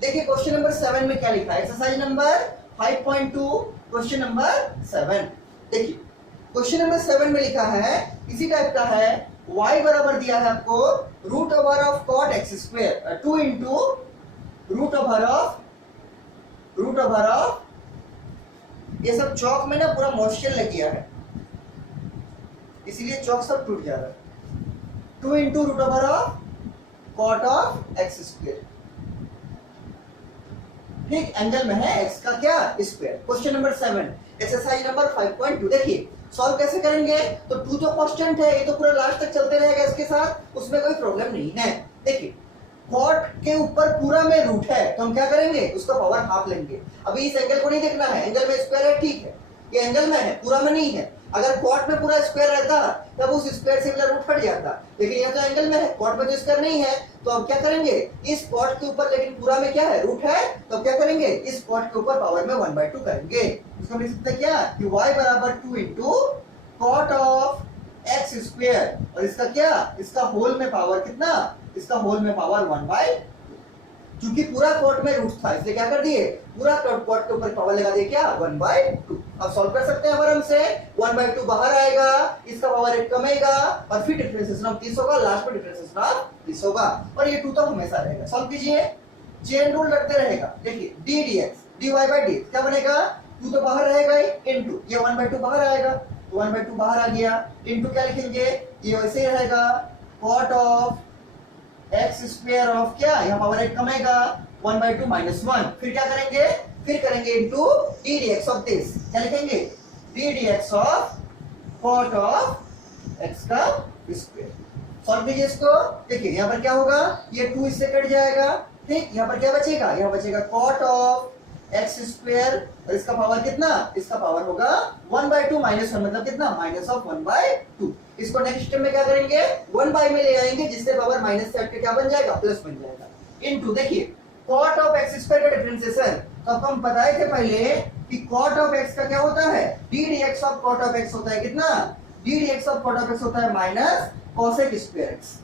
देखिए क्वेश्चन नंबर 7 में क्या लिखा है, एक्सरसाइज नंबर 5.2 क्वेश्चन नंबर 7। देखिए क्वेश्चन नंबर 7 में लिखा है, इसी टाइप का है, y बराबर दिया है आपको root over of cot x square 2 into root over of ये सब चौक में ना पूरा मॉइस्चर लग गया है, इसीलिए चौक सब टूट जा रहा है। 2 into root over of cot of x square, ठीक, एंगल में है एक्स का क्या square. Question number 7 exercise number 5.2 देखिए सॉल्व कैसे करेंगे। तो 2 तो कांस्टेंट है, ये तो पूरा लास्ट तक चलते रहेगा इसके साथ, उसमें कोई प्रॉब्लम नहीं है। देखिए कॉट के ऊपर पूरा में रूट है तो हम क्या करेंगे, उसका पावर हाफ लेंगे। अभी इस एंगल को नहीं देखना है, एंगल में स्क्वायर है, ठीक है, ये एंगल में है, पूरा में नहीं है। अगर कॉट में पूरा स्क्वायर रहता तब उस स्क्वायर से मेरा रूट हट जाता, लेकिन यहाँ तो एंगल में है, कॉट में तो स्क्वायर नहीं है, तो अब क्या करेंगे, इस कॉट के ऊपर लेकिन पूरा में क्या है, रूट है, तो अब क्या करेंगे, इस कॉट के ऊपर पावर में 1/2 करेंगे। इसको लिख सकते हैं क्या कि y बराबर 2 into cot of x square, और इसका क्या, इसका होल में पावर कितना, इसका होल में पावर 1/2। क्योंकि पूरा कॉट में रूट था इसलिए क्या कर दिए, पूरा कॉट के ऊपर पावर लगा दिए क्या 1/2। अब सॉल्व कर सकते हैं आराम से, 1/2 बाहर आएगा, इसका पावर 1 कमेगा और फिर डिफरेंशिएशन ऑफ 30 होगा, लास्ट में डिफरेंशिएशन ऑफ 30 होगा, और ये 2 तो हमेशा रहेगा। सॉल्व कीजिए, चेन रूल रखते रहेगा। देखिए d dx dy by dx क्या बनेगा, 2 तो बाहर रहेगा ही, इनटू ये 1/2 बाहर आएगा, तो 1/2 बाहर आ गया, इनटू क्या लिखेंगे, ये वैसे ही रहेगा cot of x square of क्या, यहाँ पावर 1 कमेगा 1/2 माइनस 1, फिर क्या करेंगे, फिर करेंगे into d dx of this, क्या लिखेंगे, d dx of cot of x का स्क्वायर। सॉल्व कीजिए इसको। देखिए यहाँ पर क्या होगा, ये 2 इससे कट जाएगा, ठीक, यहाँ पर क्या बचेगा, यहाँ बचेगा कॉट ऑफ एक्स स्क्वायर, और इसका पावर कितना, इसका पावर होगा 1/2 माइनस 1, मतलब कितना, माइनस ऑफ 1/2। इसको नेक्स्ट स्टेप में क्या करेंगे, 1/, में ले आएंगे, जिससे पावर माइनस से हटके क्या बन जाएगा, प्लस बन जाएगा। इनटू देखिए कॉट ऑफ एक्स स्क्वायर का डिफरेंशिएशन, तो आपको हम बताए थे पहले कि कॉट ऑफ एक्स का क्या होता है, d dx of cot of x होता है कितना, d dx of cot of x होता है minus cosec square x,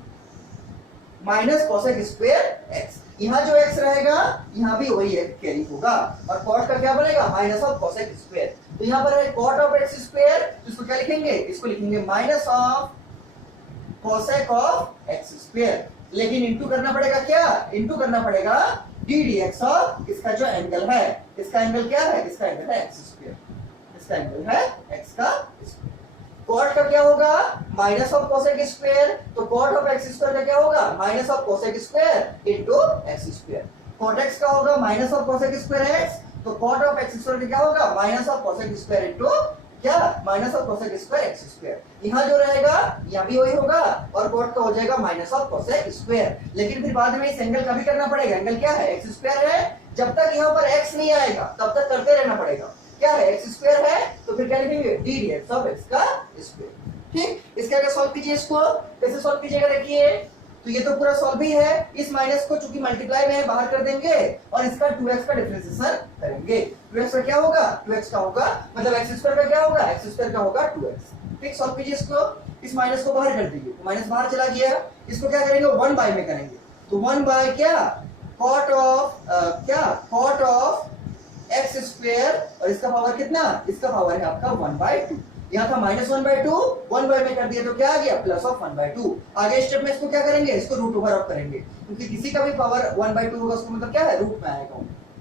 minus cosec square x. यहाँ जो x रहेगा यहाँ भी वही कैरी होगा, और cos का क्या बनेगा, माइनस ऑफ कॉसेक स्क्वायर। तो यहाँ पर है cot ऑफ एक्स स्क्वायर, इसको क्या लिखेंगे, इसको लिखेंगे minus of cosec of x square, लेकिन इंटू करना पड़ेगा क्या, इंटू करना पड़ेगा डी dx ऑफ इसका जो एंगल है, इसका एंगल क्या है, इसका एंगल है एक्स स्क्वायर, इसका एंगल है एक्स का स्क्वायर। कॉट का क्या होगा, माइनस ऑफ कोसेक स्क्वायर, तो कॉट ऑफ एक्स स्क्वायर का क्या होगा, minus of cosec square into x square. Cot x का होगा minus of cosec square x, तो कॉट ऑफ एक्स स्क्वायर का क्या होगा, minus of cosec square into क्या, minus of cosec square x square. यहाँ जो रहेगा यहाँ भी वही होगा, और कॉट का हो जाएगा माइनस ऑफ कोसेक स्क्वायर। लेकिन फिर बाद में इस एंगल का भी करना पड़ेगा, एंगल क्या है, एक्स स्क्वायर है, जब तक यहाँ पर एक्स नहीं आएगा तब तक करते रहना पड़ेगा। क्या है, एक्स स्क्वायर है, तो फिर क्या लिखेंगे, डी dx ऑफ एक्स का स्क्वायर। ठीक, इसका क्या सॉल्व कीजिए, इसको कैसे सॉल्व कीजिएगा, देखिए तो ये तो पूरा सॉल्व ही है, इस माइनस को चूंकि मल्टीप्लाई में है बाहर कर देंगे, और इसका 2x का डिफरेंशिएशन करेंगे। 2x का क्या होगा, 2x का होगा मतलब एक्स स्क्वायर का क्या होगा, एक्स स्क्वायर का होगा 2x। ठीक, सॉल्व कीजिए इसको, इस माइनस को बाहर कर दीजिए, तो माइनस बाहर चला गया, इसको क्या करेंगे 1/, में करेंगे, तो 1/, क्या कॉट ऑफ क्या कॉट ऑफ एक्स स्क्वायर, और इसका पावर कितना, इसका पावर है आपका 1/2, यहाँ था माइनस 1/2, 1/, में कर दिया तो क्या आ गया, प्लस ऑफ 1/2। आगे स्टेप में इसको क्या करेंगे, इसको रूट ओवर ऑफ करेंगे, क्योंकि किसी का भी पावर 1/2 होगा उसका मतलब क्या है, रूट में आएगा।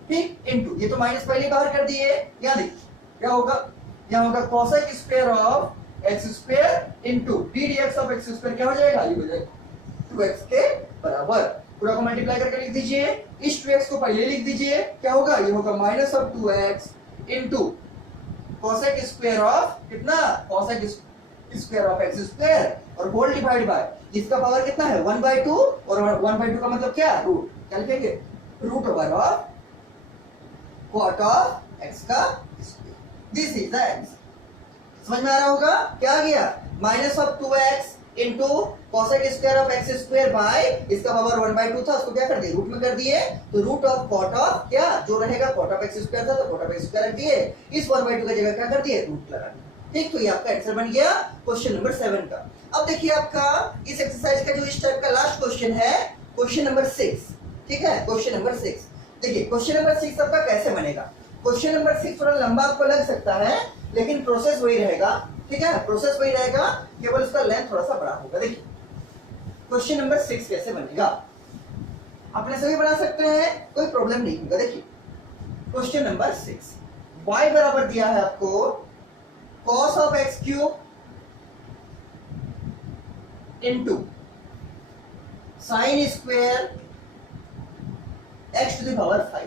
ठीक, इनटू ये तो माइनस पहले बाहर कर दिए, यहाँ देखिए क्या होगा, यहाँ होगा cosec square of x square into d dx of x square, क्या हो जाएगा, ये हो जाएगा 2x के बराबर। पूरा को मल्टीप्लाई करके लिख दीजिए, इस 2x को पहले लिख दीजिए, क्या होगा, ये होगा minus of 2x into cosec square of कितना, cosec square of x square, और होल डिवाइड बाय इसका पावर कितना है 1/2, और 1/2 का मतलब क्या, रूट, क्या लिखेंगे, root over of cot of x का square. This is the answer. समझ में आ रहा होगा, क्या आ गया, minus of 2x into cosec square of x square by इसका पावर 1/2 था, उसको क्या कर दिए, रूट में कर दिए, तो रूट ऑफ कॉट ऑफ क्या जो रहेगा, कॉट ऑफ एक्स स्क्वायर था तो कॉट ऑफ एक्स स्क्वायर रख दिए, इस 1/2 की जगह क्या कर दिए, रूट लगा दिया। ठीक, तो ये आपका आंसर बन गया क्वेश्चन नंबर 7 का। अब देखिए आपका इस एक्सरसाइज का जो इस टाइप का लास्ट क्वेश्चन है, क्वेश्चन नंबर 6। ठीक है, क्वेश्चन नंबर 6। देखिए क्वेश्चन नंबर 6 आपका कैसे बनेगा। क्वेश्चन नंबर 6 थोड़ा लंबा आपको लग सकता है, लेकिन प्रोसेस वही रहेगा। ठीक है, प्रोसेस वही रहेगा, केवल उसका लेंथ थोड़ा सा बड़ा होगा। देखिए क्वेश्चन नंबर 6 कैसे बनेगा, अपने सभी बना सकते हैं, कोई प्रॉब्लम नहीं होगा। देखिए क्वेश्चन नंबर 6, y बराबर दिया है आपको cos of x cube into sine square x to the power 5।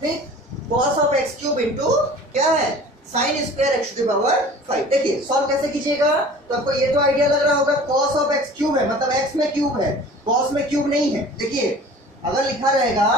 ठीक, cos of x cube into क्या है, sine square x to the power 5। देखिए सॉल्व कैसे कीजिएगा, तो आपको ये तो आइडिया लग रहा होगा, cos ऑफ एक्स क्यूब है मतलब x में क्यूब है, cos में क्यूब नहीं है। देखिए अगर लिखा रहेगा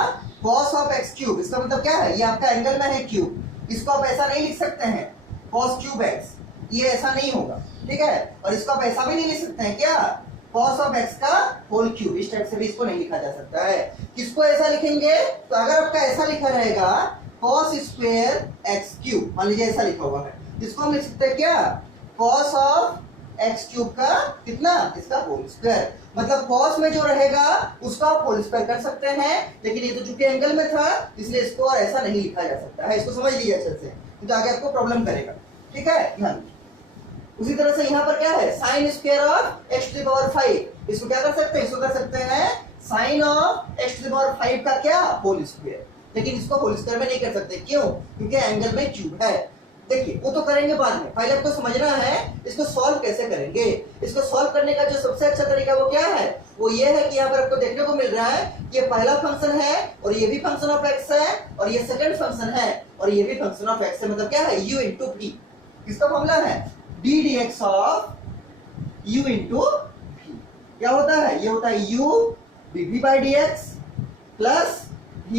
cos ऑफ एक्स क्यूब, इसका मतलब क्या है, ये आपका एंगल में है क्यूब, इसको आप ऐसा नहीं लिख सकते हैं cos क्यूब x, ये ऐसा नहीं होगा, ठीक है। और इसको आप ऐसा भी नहीं लिख सकते हैं क्या, cos ऑफ x का होल क्यूब, इस टाइप से भी इसको नहीं लिखा जा सकता है। किसको ऐसा लिखेंगे, तो अगर आपका ऐसा लिखा रहेगा cos स्क्वायर एक्स क्यूब, मान लीजिए ऐसा लिखा हुआ है, इसको हम लिख सकते हैं क्या, cos ऑफ एक्स क्यूब का कितना, इसका होल स्क्वायर, मतलब cos में जो रहेगा उसका आप होल स्क्वायर कर सकते हैं, लेकिन ये तो चूंकि एंगल में था इसलिए इसको ऐसा नहीं लिखा जा सकता है। इसको समझ लीजिए अच्छे से, तो आगे आपको प्रॉब्लम करेगा, ठीक है। ध्यान, उसी तरह से यहाँ पर क्या है, sine square of x to the power 5, इसको क्या कर सकते हैं, इसको कर सकते हैं sine of x to the power 5 का क्या, होल स्क्वायर, लेकिन इसको होल स्क्वायर में नहीं कर सकते, क्यों, क्योंकि एंगल में क्यूब है। देखिए वो तो करेंगे बाद में, पहले आपको समझना है इसको सॉल्व कैसे करेंगे। इसको सॉल्व करने का जो सबसे अच्छा तरीका वो क्या है, वो ये है कि यहाँ पर आपको देखने को मिल रहा है ये पहला फंक्शन है और ये भी फंक्शन ऑफ एक्स है, और ये सेकंड फंक्शन है और ये भी फंक्शन ऑफ एक्स है, मतलब क्या है, u इंटू v। किसका फॉर्मूला है, d dx of u into v। क्या होता है, ये होता है u dv by dx plus v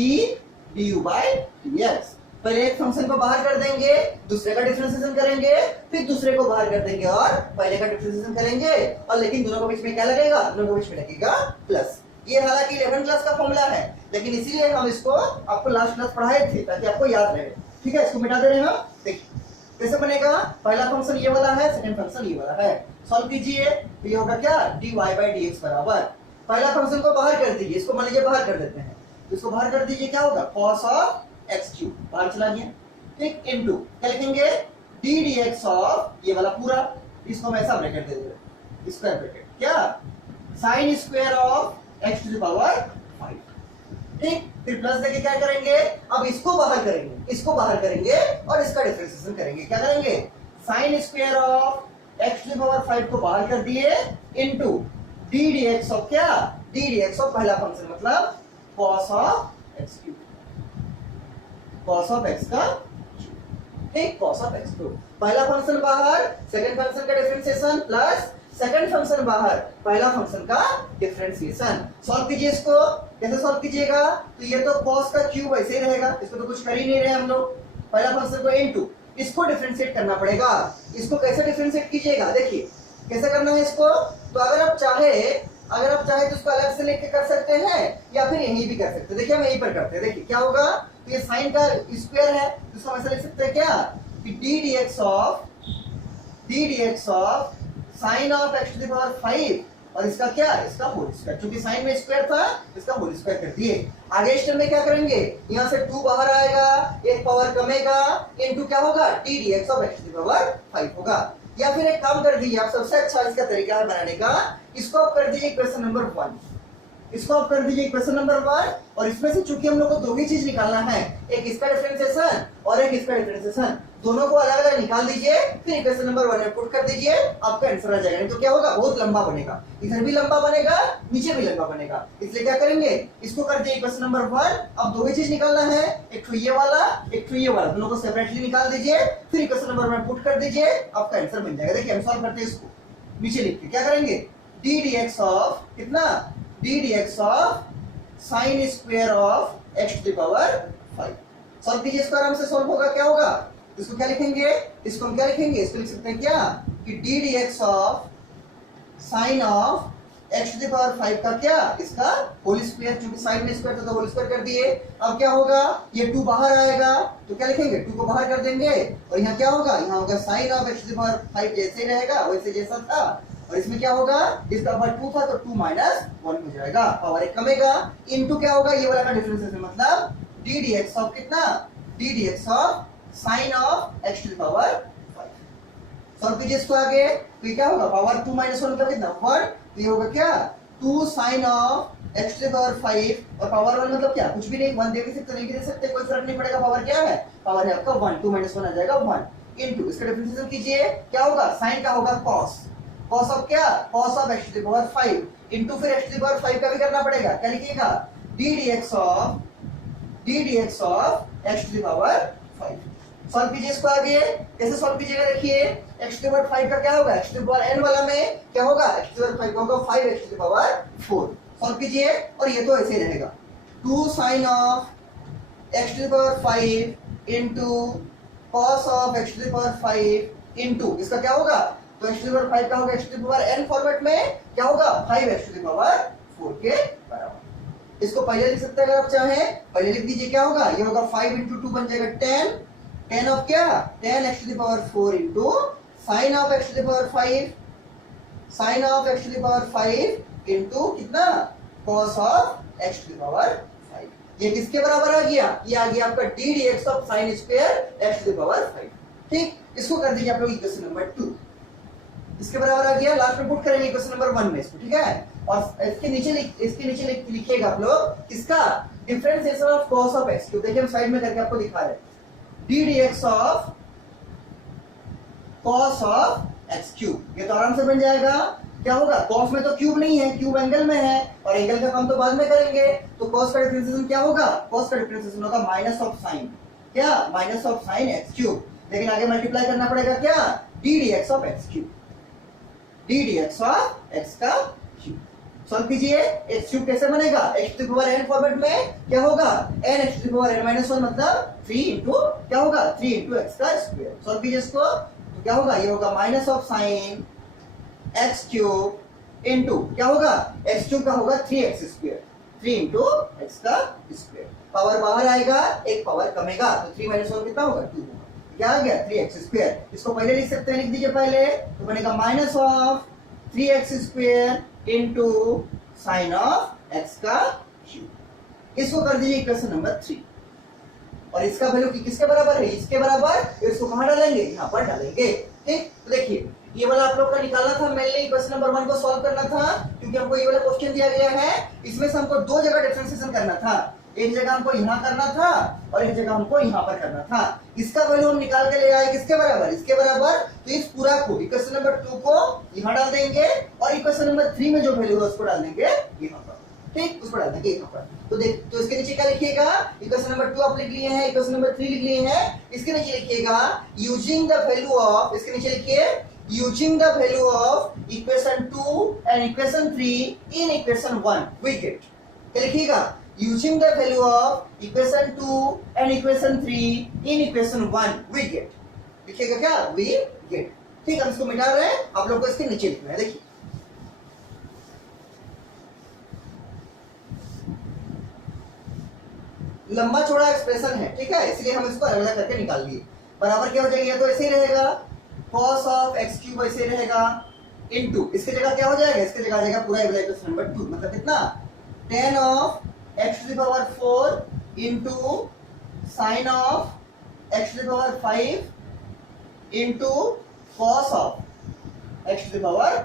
du by dx। पहले एक फंक्शन को बाहर कर देंगे, दूसरे का डिफरेंशिएशन करेंगे, फिर दूसरे को बाहर कर देंगे और पहले का डिफरेंशिएशन करेंगे, और लेकिन दोनों के बीच में क्या लगेगा, दोनों के बीच में लगेगा प्लस। ये हालांकि 11th क्लास का फॉर्मूला है, लेकिन इसीलिए हम इसको आपको लास्ट क्लास पढ़ाए थे ताकि आपको याद रहे, ठीक है। इसको मिटा दे रहे हैं हम, देखिए कैसे बनेगा, पहला फंक्शन ये वाला है, सेकंड फंक्शन ये वाला है, सॉल्व कीजिए, तो ये होगा क्या, dy बाई dx बराबर, पहला फंक्शन को बाहर कर दीजिए, इसको मान लीजिए बाहर कर देते हैं, तो इसको बाहर कर दीजिए, क्या होगा, cos ऑफ एक्स क्यूब बाहर चला गया, ठीक, इनटू क्या लिखेंगे, d dx ऑफ ये वाला पूरा, इसको हम ऐसा ब्रैकेट दे देंगे, स्क्वायर ब्रैकेट, क्या, sine square of x to the power 5, ठीक, फिर प्लस देके क्या करेंगे, अब इसको बाहर करेंगे, इसको बाहर करेंगे और इसका डिफरेंशिएशन करेंगे, क्या करेंगे, sine square of x to the power 5 को बाहर कर दिए इनटू d dx ऑफ क्या, d dx ऑफ पहला फंक्शन मतलब cos of x cube, cos of x का, ठीक, cos ऑफ x क्यूब, पहला फंक्शन बाहर, सेकंड फंक्शन का डिफरेंशिएशन प्लस सेकंड फंक्शन बाहर, पहला फंक्शन का डिफरेंशिएशन। सॉल्व कीजिए इसको, कैसे सॉल्व कीजिएगा, तो ये तो cos का क्यूब ऐसे ही रहेगा, इसको तो कुछ कर ही नहीं रहे हम लोग, पहला फंक्शन को इनटू, इसको डिफरेंशिएट करना पड़ेगा। इसको कैसे डिफरेंशिएट कीजिएगा, देखिए कैसे करना है इसको, तो अगर आप चाहे तो इसको अलग से लेके कर सकते हैं या फिर यहीं भी कर सकते हैं। देखिए हम यहीं पर करते हैं, देखिए क्या होगा, तो ये साइन का स्क्वायर है, इसको हम ऐसे लिख सकते हैं क्या, कि d dx of sine of x to the power 5 और इसका क्या, इसका होल स्क्वायर, क्योंकि साइन में स्क्वायर था इसका होल स्क्वायर कर दिए। आगे स्टेप में क्या करेंगे, यहाँ से 2 बाहर आएगा, एक पावर कमेगा, इनटू क्या होगा, d dx of x to the power 5 होगा। या फिर एक काम कर दीजिए, आप सबसे अच्छा इसका तरीका है बनाने का, इसको आप कर दीजिए इक्वेशन नंबर 1, इसको आप कर दीजिए इक्वेशन नंबर 1, और इसमें से चूंकि हम लोग को दो ही चीज निकालना है, एक इसका डिफरेंशिएशन और एक इसका डिफरेंशिएशन, दोनों को अलग अलग निकाल दीजिए, फिर इक्वेशन नंबर 1 में पुट कर दीजिए, आपका आंसर आ जाएगा। नहीं तो क्या होगा, बहुत लंबा बनेगा, इधर भी लंबा बनेगा, नीचे भी लंबा बनेगा, इसलिए क्या करेंगे, इसको कर दिए इक्वेशन नंबर 1, अब दो ही चीज निकालना है, एक तो ये वाला, एक तो ये वाला, दोनों को सेपरेटली निकाल दीजिए, फिर इक्वेशन नंबर 1 पुट कर दीजिए, आपका आंसर बन जाएगा। देखिए हम सॉल्व करते हैं इसको, नीचे लिख के क्या करेंगे, d dx ऑफ कितना, d dx of sine square of x to the power 5, solve कीजिए, इसको आराम से सॉल्व होगा, क्या होगा, इसको क्या लिखेंगे, इसको हम क्या लिखेंगे, इसको लिख सकते हैं क्या, कि d dx of sine of x to the power 5 का क्या, इसका होल स्क्वायर, क्योंकि साइन में स्क्वायर था तो होल स्क्वायर कर दिए। अब क्या होगा, ये 2 बाहर आएगा तो क्या लिखेंगे, 2 को बाहर कर देंगे, और यहाँ क्या होगा, यहाँ होगा sine of x to the power 5 जैसे रहेगा वैसे जैसा था, और इसमें क्या होगा, इसका पावर 2 था तो 2 माइनस 1 हो जाएगा, पावर 1 कमेगा, इनटू क्या होगा, ये वाला का डिफरेंशिएशन मतलब d dx ऑफ कितना, d dx of sine of x to the power solve कीजिए इसको आगे, तो ये क्या होगा, पावर 2 माइनस 1 मतलब कितना 1, तो ये होगा क्या 2 sine of x to the power 5, और पावर 1 मतलब क्या, कुछ भी नहीं, 1 दे भी सकते नहीं भी दे सकते, कोई फर्क नहीं पड़ेगा, पावर क्या है, पावर है आपका 1, 2 माइनस 1 आ जाएगा 1 इनटू, इसका डिफरेंशिएशन कीजिए, क्या होगा, साइन का होगा cos, cos ऑफ क्या, cos of x to the power 5 into फिर x टू द पावर 5 का भी करना पड़ेगा, क्या लिखिएगा, d dx of x to the power 5। Solve कीजिए इसको आगे, कैसे सॉल्व कीजिएगा, देखिए x टू द पावर 5 का क्या होगा, x to the power n वाला में क्या होगा, x टू द पावर 5 का होगा 5x to the power 4। Solve कीजिए, और ये तो ऐसे ही रहेगा 2 sine of x to the power 5 into cos of x to the power 5 into इसका क्या होगा, तो x टू द पावर 5 का होगा x to the power n format में क्या होगा 5x टू द पावर 4 के बराबर। इसको पहले लिख सकते हैं अगर आप चाहें, पहले लिख दीजिए, क्या होगा, ये होगा 5 इंटू 2 बन जाएगा 10, 10 ऑफ क्या 10x to the power 4 into sine of x to the power 5, sine of x to the power 5 into कितना cos of x to the power 5। ये किसके बराबर आ गया, ये आ गया आपका d dx of sine square x to the power 5। ठीक, इसको कर दीजिए आप लोग इक्वेशन नंबर 2, इसके बराबर आ गया, लास्ट में पुट करेंगे इक्वेशन नंबर 1 में इसको, ठीक है, और इसके नीचे लिखिएगा आप लोग इसका differentiation of cos of x cube, देखिए हम साइड में करके आपको दिखा रहे हैं, d dx of cos of x cube, ये तो आराम से बन जाएगा, क्या होगा, cos में तो क्यूब नहीं है, क्यूब एंगल में है, और एंगल का काम तो बाद में करेंगे, तो cos का डिफरेंशिएशन क्या होगा, cos का डिफरेंशिएशन होगा माइनस ऑफ साइन, क्या minus of sine x cube, लेकिन आगे मल्टीप्लाई करना पड़ेगा क्या, d dx of x cube, d dx of x का क्यूब। सॉल्व कीजिए, x क्यूब कैसे बनेगा, x to the power n format में क्या होगा, n x to the power n minus 1 मतलब 3 इंटू क्या होगा 3 इंटू x का स्क्वायर। सॉल्व कीजिए इसको, तो क्या होगा, ये होगा minus of sine x cube into क्या होगा, x क्यूब का होगा 3x स्क्वायर, 3 इंटू x का स्क्वायर, पावर बाहर आएगा, एक पावर कमेगा, तो 3 माइनस 1 कितना होगा 2 होगा, क्या आ गया 3x स्क्वायर। इसको पहले लिख सकते हैं, लिख दीजिए पहले, तो बनेगा minus of 3x square into sine of x का क्यूब। इसको कर दीजिए इक्वेशन नंबर 3, और इसका वैल्यू किसके बराबर है, इसके बराबर, इसको कहां डालेंगे, यहां पर डालेंगे। ठीक, तो देखिए ये वाला आप लोग का निकालना था, मेनली इक्वेशन नंबर 1 को सॉल्व करना था, क्योंकि हमको ये वाला क्वेश्चन दिया गया है, इसमें से हमको दो जगह डिफरेंशिएशन करना था, एक जगह हमको यहाँ करना था और एक जगह हमको यहाँ पर करना था। इसका वैल्यू हम निकाल के ले आए किसके बराबर, इसके बराबर, तो इस पूरा को इक्वेशन नंबर 2 को यहाँ डाल देंगे, और इक्वेशन नंबर 3 में जो वैल्यू है उसको डाल देंगे यहाँ पर, ठीक, उसको डाल देंगे यहाँ पर। तो देख, तो इसके नीचे क्या लिखिएगा, इक्वेशन नंबर 2 आप लिख लिए हैं, इक्वेशन नंबर 3 लिख लिए हैं, इसके नीचे लिखिएगा यूजिंग द वैल्यू ऑफ, इसके नीचे लिखिए using the value of equation 2 and equation 3 in equation 1 we get, क्या लिखिएगा, using the value of equation 2 and equation 3 in equation 1 we get, लिखिएगा क्या, we get। ठीक, हम इसको मिटा रहे हैं, आप लोग को इसके नीचे लिखना है, देखिए लंबा चौड़ा एक्सप्रेशन है, ठीक है, इसलिए हम इसको अलग अलग करके निकाल लिए, बराबर क्या हो जाएगा, तो ऐसे ही रहेगा cos ऑफ x क्यूब ऐसे रहेगा इनटू इसके जगह क्या हो जाएगा, इसके जगह आ जाएगा पूरा इक्वेशन नंबर 2, मतलब कितना 10 of x to the power 4 into sine of x to the power 5 into cos of x to the power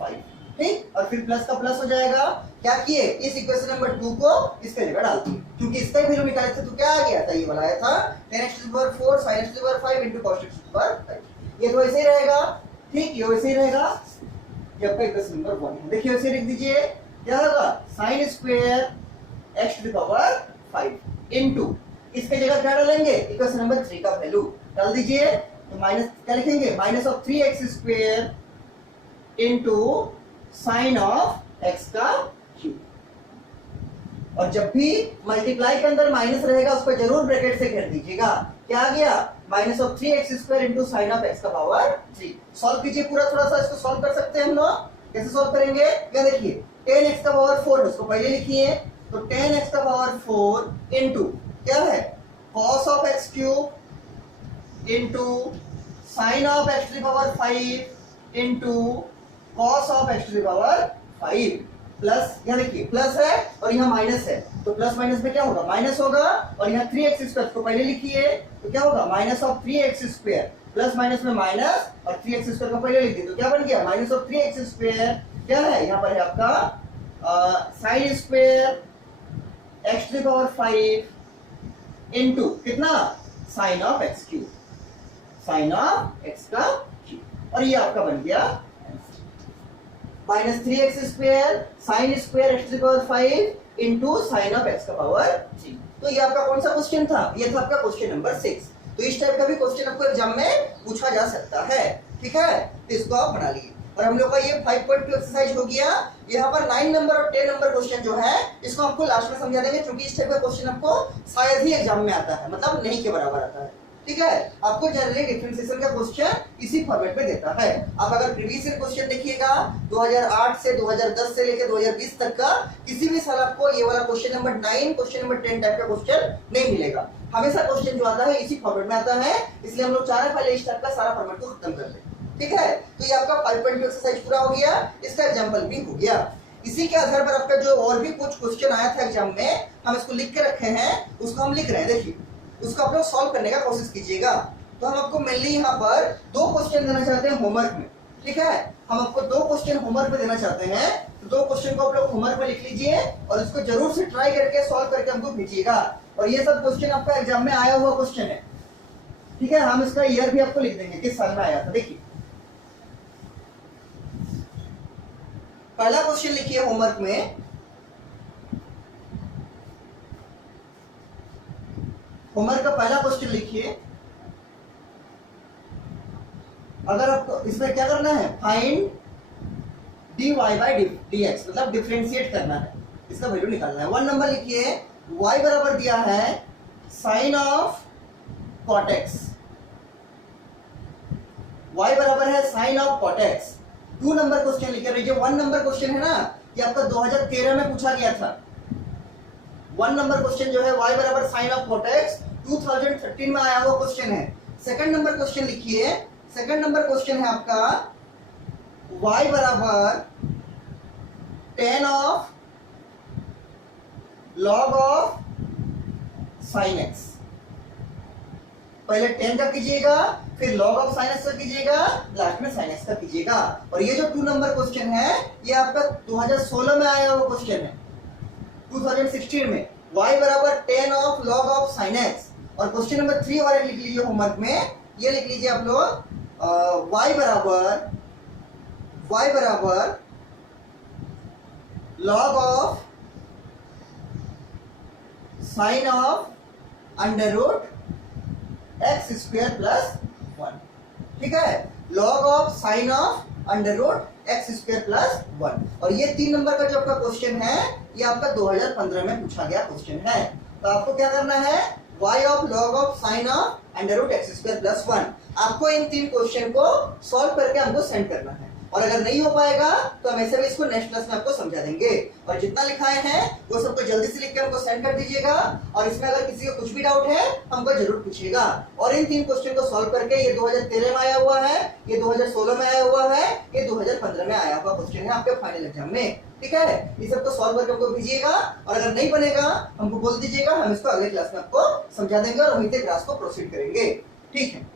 5। ठीक, और फिर प्लस का प्लस हो जाएगा, क्या किए, इस इक्वेशन नंबर 2 को इसके जगह डाल दिए, क्योंकि इसका वैल्यू निकाले थे तो क्या आ गया था, ये वाला आया था 10x to the power 4 sin x to the power 5 into cos x to the power 5। ये तो ऐसे ही रहेगा, ठीक, ये वैसे ही रहेगा, ये आपका इक्वेशन नंबर 1 है। देखिए वैसे लिख दीजिए, क्या होगा sin square x to the power 5 into इसके जगह क्या डालेंगे, इक्वेशन नंबर 3 का वैल्यू डाल दीजिए, तो माइनस क्या लिखेंगे, minus of 3x square into sine of x का क्यूब। और जब भी मल्टीप्लाई के अंदर माइनस रहेगा उसको जरूर ब्रैकेट से कर दीजिएगा, क्या आ गया, minus of 3x square into sine of x का पावर 3। सॉल्व कीजिए पूरा, थोड़ा सा इसको सॉल्व कर सकते हैं हम लोग, कैसे सॉल्व करेंगे, क्या देखिए 10x का पावर 4 उसको पहले लिखिए, तो 10x का पावर 4 इंटू क्या है cos of x cube into sine of x to the power 5 into cos of x to the power 5 plus, यहाँ देखिए प्लस है और यहाँ माइनस है, तो प्लस माइनस में क्या होगा, माइनस होगा, और यहाँ 3x स्क्वायर को पहले लिखिए, तो क्या होगा minus of 3x square plus minus में माइनस और 3x स्क्वायर को पहले लिख दी तो क्या बन गया माइनस ऑफ 3x स्क्वायर क्या है यहाँ पर है आपका sine square x to the power 5 into कितना sine of x cube sine of x का क्यूब और ये आपका बन गया minus 3x square sine square x to the power 5 into sine of x का पावर 3। तो ये आपका कौन सा क्वेश्चन था ये था आपका क्वेश्चन नंबर 6। तो इस टाइप का भी क्वेश्चन आपको एग्जाम में पूछा जा सकता है ठीक है तो इसको आप बना लीजिए। और हम लोग का ये 5.2 एक्सरसाइज हो गया। यहाँ पर 9 नंबर और 10 नंबर क्वेश्चन जो है इसको आपको लास्ट में समझा देंगे क्योंकि इस टाइप का क्वेश्चन आपको शायद ही एग्जाम में आता है मतलब नहीं के बराबर आता है ठीक है। आपको जनरली डिफरेंशिएशन का क्वेश्चन इसी फॉर्मेट में देता है। आप अगर प्रीवियस ईयर क्वेश्चन देखिएगा 2008 से 2010 से लेकर 2020 तक का किसी भी साल आपको ये वाला question number 9 question number 10 type का क्वेश्चन नहीं मिलेगा। हमेशा क्वेश्चन जो आता है इसी फॉर्मेट में आता है इसलिए हम लोग चाह रहे हैं पहले इस टाइप का सारा फॉर्मेट को खत्म कर लें ठीक है। तो ये आपका 5.2 एक्सरसाइज पूरा हो गया इसका एग्जांपल भी हो गया। इसी के आधार पर आपका जो और भी कुछ क्वेश्चन आया था एग्जाम में हम इसको लिख के रखे हैं उसको हम लिख रहे हैं देखिए उसको आप लोग सॉल्व करने का कोशिश कीजिएगा। तो हम आपको मेनली यहाँ पर 2 क्वेश्चन देना चाहते हैं होमवर्क में ठीक है। हम आपको 2 क्वेश्चन होमवर्क में देना चाहते हैं तो 2 क्वेश्चन को आप लोग होमवर्क में लिख लीजिए और इसको जरूर से ट्राई करके सॉल्व करके हमको भेजिएगा। और ये सब क्वेश्चन आपका एग्जाम में आया हुआ क्वेश्चन है ठीक है। हम इसका ईयर भी आपको लिख देंगे किस साल में आया था। देखिए पहला क्वेश्चन लिखिए होमवर्क में होमवर्क का पहला क्वेश्चन लिखिए। अगर आपको इसमें क्या करना है फाइंड dy बाई dx मतलब डिफरेंशिएट करना है इसका वैल्यू निकालना है। 1 नंबर लिखिए y बराबर दिया है sine of cot x y बराबर है sine of cot x। 2 number question लिखे रहिए 1 नंबर क्वेश्चन है ना ये आपका 2013 में पूछा गया था। 1 नंबर क्वेश्चन जो है y बराबर साइन ऑफ cot x 2013 में आया हुआ क्वेश्चन है। सेकंड नंबर क्वेश्चन लिखिए सेकंड नंबर क्वेश्चन है आपका y बराबर tan of log of sin x। पहले tan का कीजिएगा फिर log ऑफ sin x का कीजिएगा लास्ट में sin x का कीजिएगा। और ये जो 2 नंबर क्वेश्चन है ये आपका 2016 में आया हुआ क्वेश्चन है 2016 में y बराबर tan of log of sin x। और क्वेश्चन नंबर 3 और एक लिख लीजिए होमवर्क में ये लिख लीजिए आप लोग y बराबर log of sin of under root x square plus 1 ठीक है। log of sin of under root x square plus 1। और ये 3 नंबर का जो आपका क्वेश्चन है ये आपका 2015 में पूछा गया क्वेश्चन है। तो आपको क्या करना है y of log of sin of under root x square plus 1 आपको इन 3 क्वेश्चन को सॉल्व करके हमको सेंड करना है। और अगर नहीं हो पाएगा तो हम ऐसे भी इसको नेक्स्ट क्लास में आपको समझा देंगे। और जितना लिखाए हैं वो सबको जल्दी से लिख के हमको सेंड कर दीजिएगा। और इसमें अगर किसी को कुछ भी डाउट है हमको जरूर पूछिएगा। और इन 3 क्वेश्चन को सॉल्व करके ये 2013 में आया हुआ है ये 2016 में आया हुआ है ये 2015 में आया हुआ क्वेश्चन है आपके फाइनल एग्जाम में ठीक है। इस सबको सॉल्व करके हमको भेजिएगा और अगर नहीं बनेगा हमको बोल दीजिएगा हम इसको अगले क्लास में आपको समझा देंगे और वहीं तक क्लास को प्रोसीड करेंगे ठीक है।